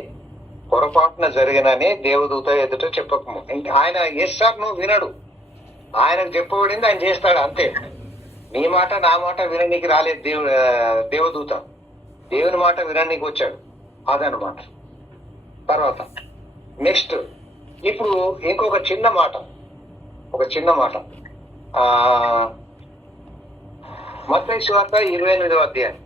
పొరపాటున జరిగినని దేవదూత ఎదుట చెప్పకము. ఆయన ఎస్ సార్ నువ్వు వినడు, ఆయనకు చెప్పబడింది ఆయన చేస్తాడు అంతే. నీ మాట నా మాట విననీకి రాలేదు దేవదూత, దేవుని మాట విననీకి వచ్చాడు, అదనమాట. తర్వాత నెక్స్ట్ ఇప్పుడు ఇంకొక చిన్న మాట మత్తయి సువార్త 28వ అధ్యాయం.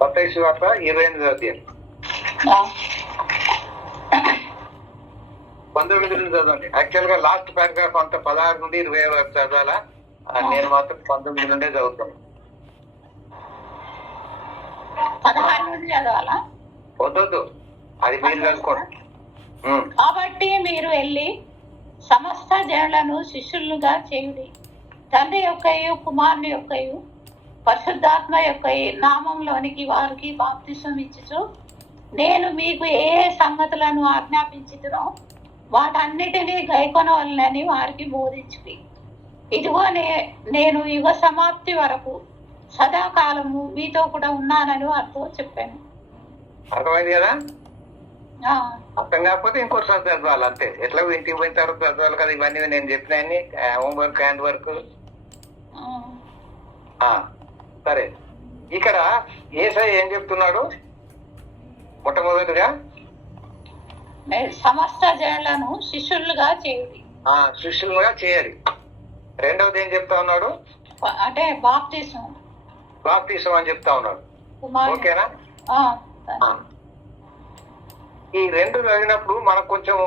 మత్తయి సువార్త 28వ అధ్యాయం 19 నుండి చదవండి. యాక్చువల్ గా లాస్ట్ పారాగ్రాఫ్ అంతా 16 నుండి 20 వరకు చదవాలా, నేను మాత్రం 19 నుండే చదువుతాను. 16 నుండి చదవాలా? వద్దొద్దు, అది మీరు చదువుకోండి. కాబట్టి మీరు వెళ్ళి సమస్త జనులను శిష్యులుగా చేయుడి, తండ్రి యొక్కయు కుమారుని యొక్కయు పరిశుద్ధాత్మ యొక్క నామంలోనికి వారికి బాప్తిసం ఇచ్చుచు నేను మీకు ఏ సంగతులను ఆజ్ఞాపించుతునో వాటన్నిటినీ గైకొనవలనని వారికి బోధించుడి. ఇదిగో నేను యుగ సమాప్తి వరకు సదాకాలము మీతో కూడా ఉన్నానని వారితో చెప్పాను. అర్థమైంది కదా? అర్థం కాకపోతే ఇంకోసారి చదవాలి అంతే. ఎట్లా ఇంటికి పోయిన తర్వాత చదవాలి కదా ఇవన్నీ నేను చెప్పినాయని, హోంవర్క్ హ్యాండ్ వర్క్. సరే, ఇక్కడ యేసయ్య ఏం చెప్తున్నాడు? మొట్టమొదటిగా సమస్త జనులను శిష్యులుగా చేయాలి, శిష్యులుగా చేయాలి. రెండవది ఏం చెప్తా ఉన్నాడు? అంటే బాప్తిసం అని చెప్తా ఉన్నాడు. ఓకేనా? ఈ రెండు చదివినప్పుడు మనకు కొంచెం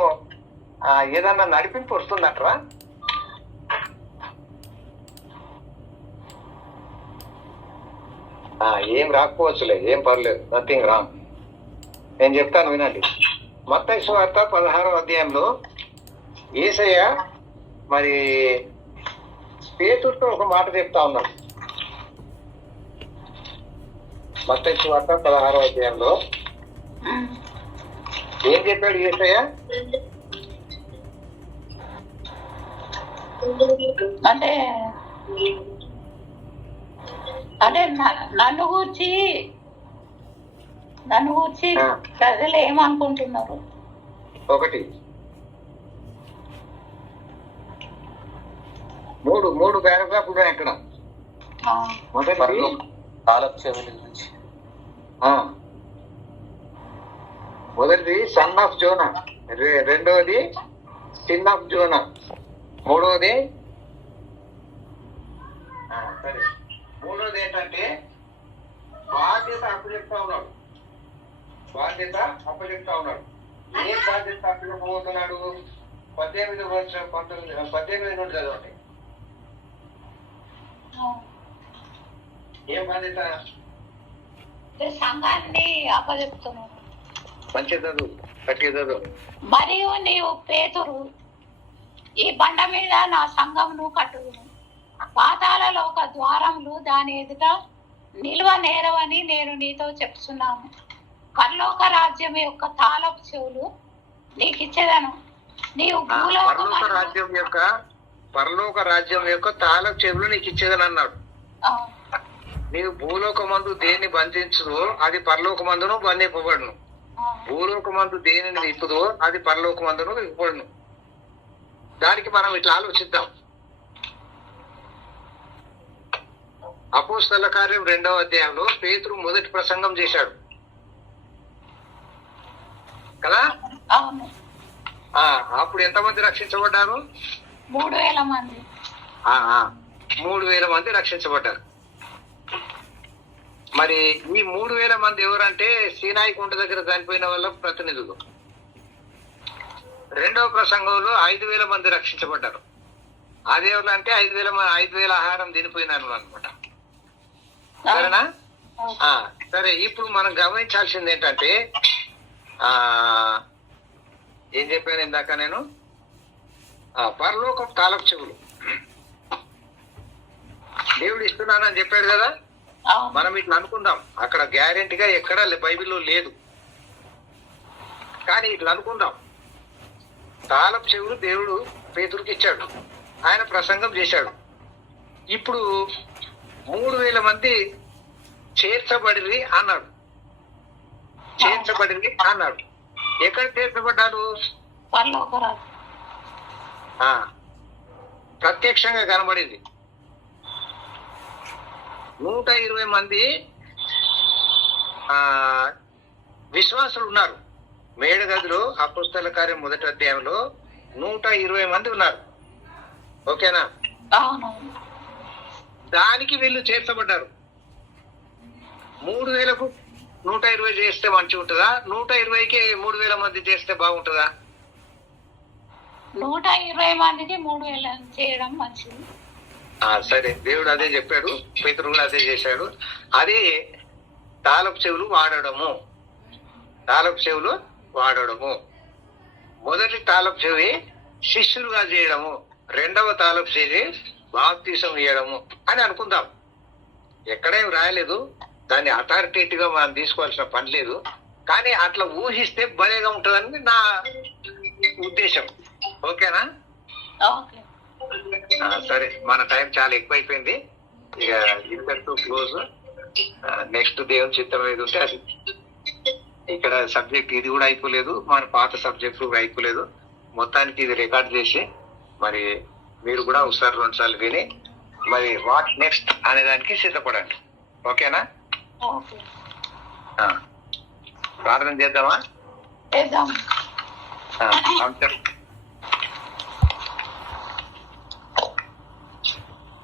ఏదన్నా నడిపింపు వస్తుందట్రా? ఏం రాకపోవచ్చులే, ఏం పర్లేదు, నథింగ్ రాంగ్. నేను చెప్తాను వినండి. మత్తయి సువార్త 16వ అధ్యాయంలో యేసయ్య మరి పేతురుతో ఒక మాట చెప్తా ఉన్నాడు. మత్తయి సువార్త 16వ అధ్యాయంలో ఏం చెప్పాడు యేసయ్య? అంటే అదే నన్ను గూర్చి ప్రజలు ఏమనుకుంటున్నారు? ఒకటి మూడు పారాగ్రాఫ్లు ఉన్నాయి ఇక్కడ. మొదటిది సన్ ఆఫ్ జోనా, రెండవది సిన్ ఆఫ్ జోనా, మూడవది ఏంటంటే బాధ్యత అప్పచెప్తా ఉన్నాడు. ఏ బాధ్యత అప్పచెప్పబోతున్నాడు? 18 నుండి చదవండి. ఏం బాధ్యత? సంఘాన్ని అప్పచెప్తున్నాడు. మంచి చదువు, గట్టి చదువు. మరియు నీవు పేతురు, ఈ బండ మీద నా సంఘమును కట్టుదును, పాతాళలో ఒక ద్వారములు దాని ఎదుట నిల్వ నేరవని నేను నీతో చెప్తున్నాను. పరలోక రాజ్యం యొక్క తాళపు చెవులు నీకు ఇచ్చేదను. నీవు పరలోక రాజ్యం యొక్క తాళపు చెవులు నీకు ఇచ్చేదని అన్నాడు. నీవు భూలోకమందు దేన్ని బంధించుదో అది పరలోకమందును బంధింపబడును, భూలోకమందు దేనిని విప్పుదో అది పరలోకమందును విప్పబడును. దానికి మనం ఇట్లా ఆలోచిద్దాం. అపోస్తల కార్యం 2వ అధ్యాయంలో పేతురు మొదటి ప్రసంగం చేశాడు కదా? అప్పుడు ఎంతమంది రక్షించబడ్డారు? 3000 మంది. 3000 మంది రక్షించబడ్డారు. మరి ఈ 3000 మంది ఎవరంటే సీనాయి కుంట దగ్గర చనిపోయిన వాళ్ళ ప్రతినిధులు. రెండవ ప్రసంగంలో 5000 మంది రక్షించబడ్డారు. అదేవాళ్ళు అంటే 5000 ఆహారం తినిపోయినారు అనమాట. సరేనా? సరే, ఇప్పుడు మనం గమనించాల్సింది ఏంటంటే ఏం చెప్పాను ఇందాక నేను? పరలోకం తాళపు చెవులు దేవుడు ఇస్తున్నానని చెప్పాడు కదా. అవును. మనం ఇట్లా అనుకుందాం, అక్కడ గ్యారెంటీగా ఎక్కడ బైబిల్లో లేదు, కానీ ఇట్లా అనుకుందాం. తాళపు చెవులు దేవుడు పేతురుకి ఇచ్చాడు, ఆయన ప్రసంగం చేశాడు. ఇప్పుడు 3,000 మంది చేర్చబడిరి అన్నాడు. చేర్చబడిరి అన్నాడు. ఎక్కడ చేర్చబడ్డారు? పరలోకరాజు. ఆ, ప్రత్యక్షంగా కనబడింది. 120 మంది విశ్వాసులు ఉన్నారు. మేడగదిలో అపోస్తల కార్యం 1వ అధ్యాయంలో 120 మంది ఉన్నారు. ఓకేనా? అవును. దానికి వీళ్ళు చేర్చబడ్డారు. 3,000కు 120 చేస్తే మంచిగా ఉంటుందా? 120కి 3,000 మంది చేస్తే బాగుంటుందా? 120 మందికి 3,000 చేయడం మంచిది. సరే, దేవుడు అదే చెప్పాడు, పేతురు కూడా అదే చేశాడు. అదే తాళపు చెవులు వాడడము. తాళపు చెవులు వాడడము. మొదటి తాళపు చెవి శిష్యులుగా చేయడము, రెండవ తాళపు చెవి బాప్తీసం ఇవ్వడము అని అనుకుందాం. ఎక్కడేం రాయలేదు, దాన్ని అథారిటేటివ్గా మనం తీసుకోవాల్సిన పని లేదు. కానీ అట్లా ఊహిస్తే భలేగా ఉంటుందని నా ఉద్దేశం. ఓకేనా? ఓకే. సరే, మన టైం చాలా ఎక్కువైపోయింది. ఇక ఇంతటితో క్లోజ్. నెక్స్ట్ దేవుని చిత్తం ఏది ఉంటే అది. ఇక్కడ సబ్జెక్ట్ ఇది కూడా అయిపోలేదు, మన పాత సబ్జెక్ట్ కూడా అయిపోలేదు. మొత్తానికి ఇది రికార్డ్ చేసి మరి మీరు కూడా ఒకసారి 2 సార్లు విని మరి వాట్ నెక్స్ట్ అనే దానికి సిద్ధపడండి. ఓకేనా? ఓకే. ప్రార్థన చేద్దామా? చేద్దాం. అంతే.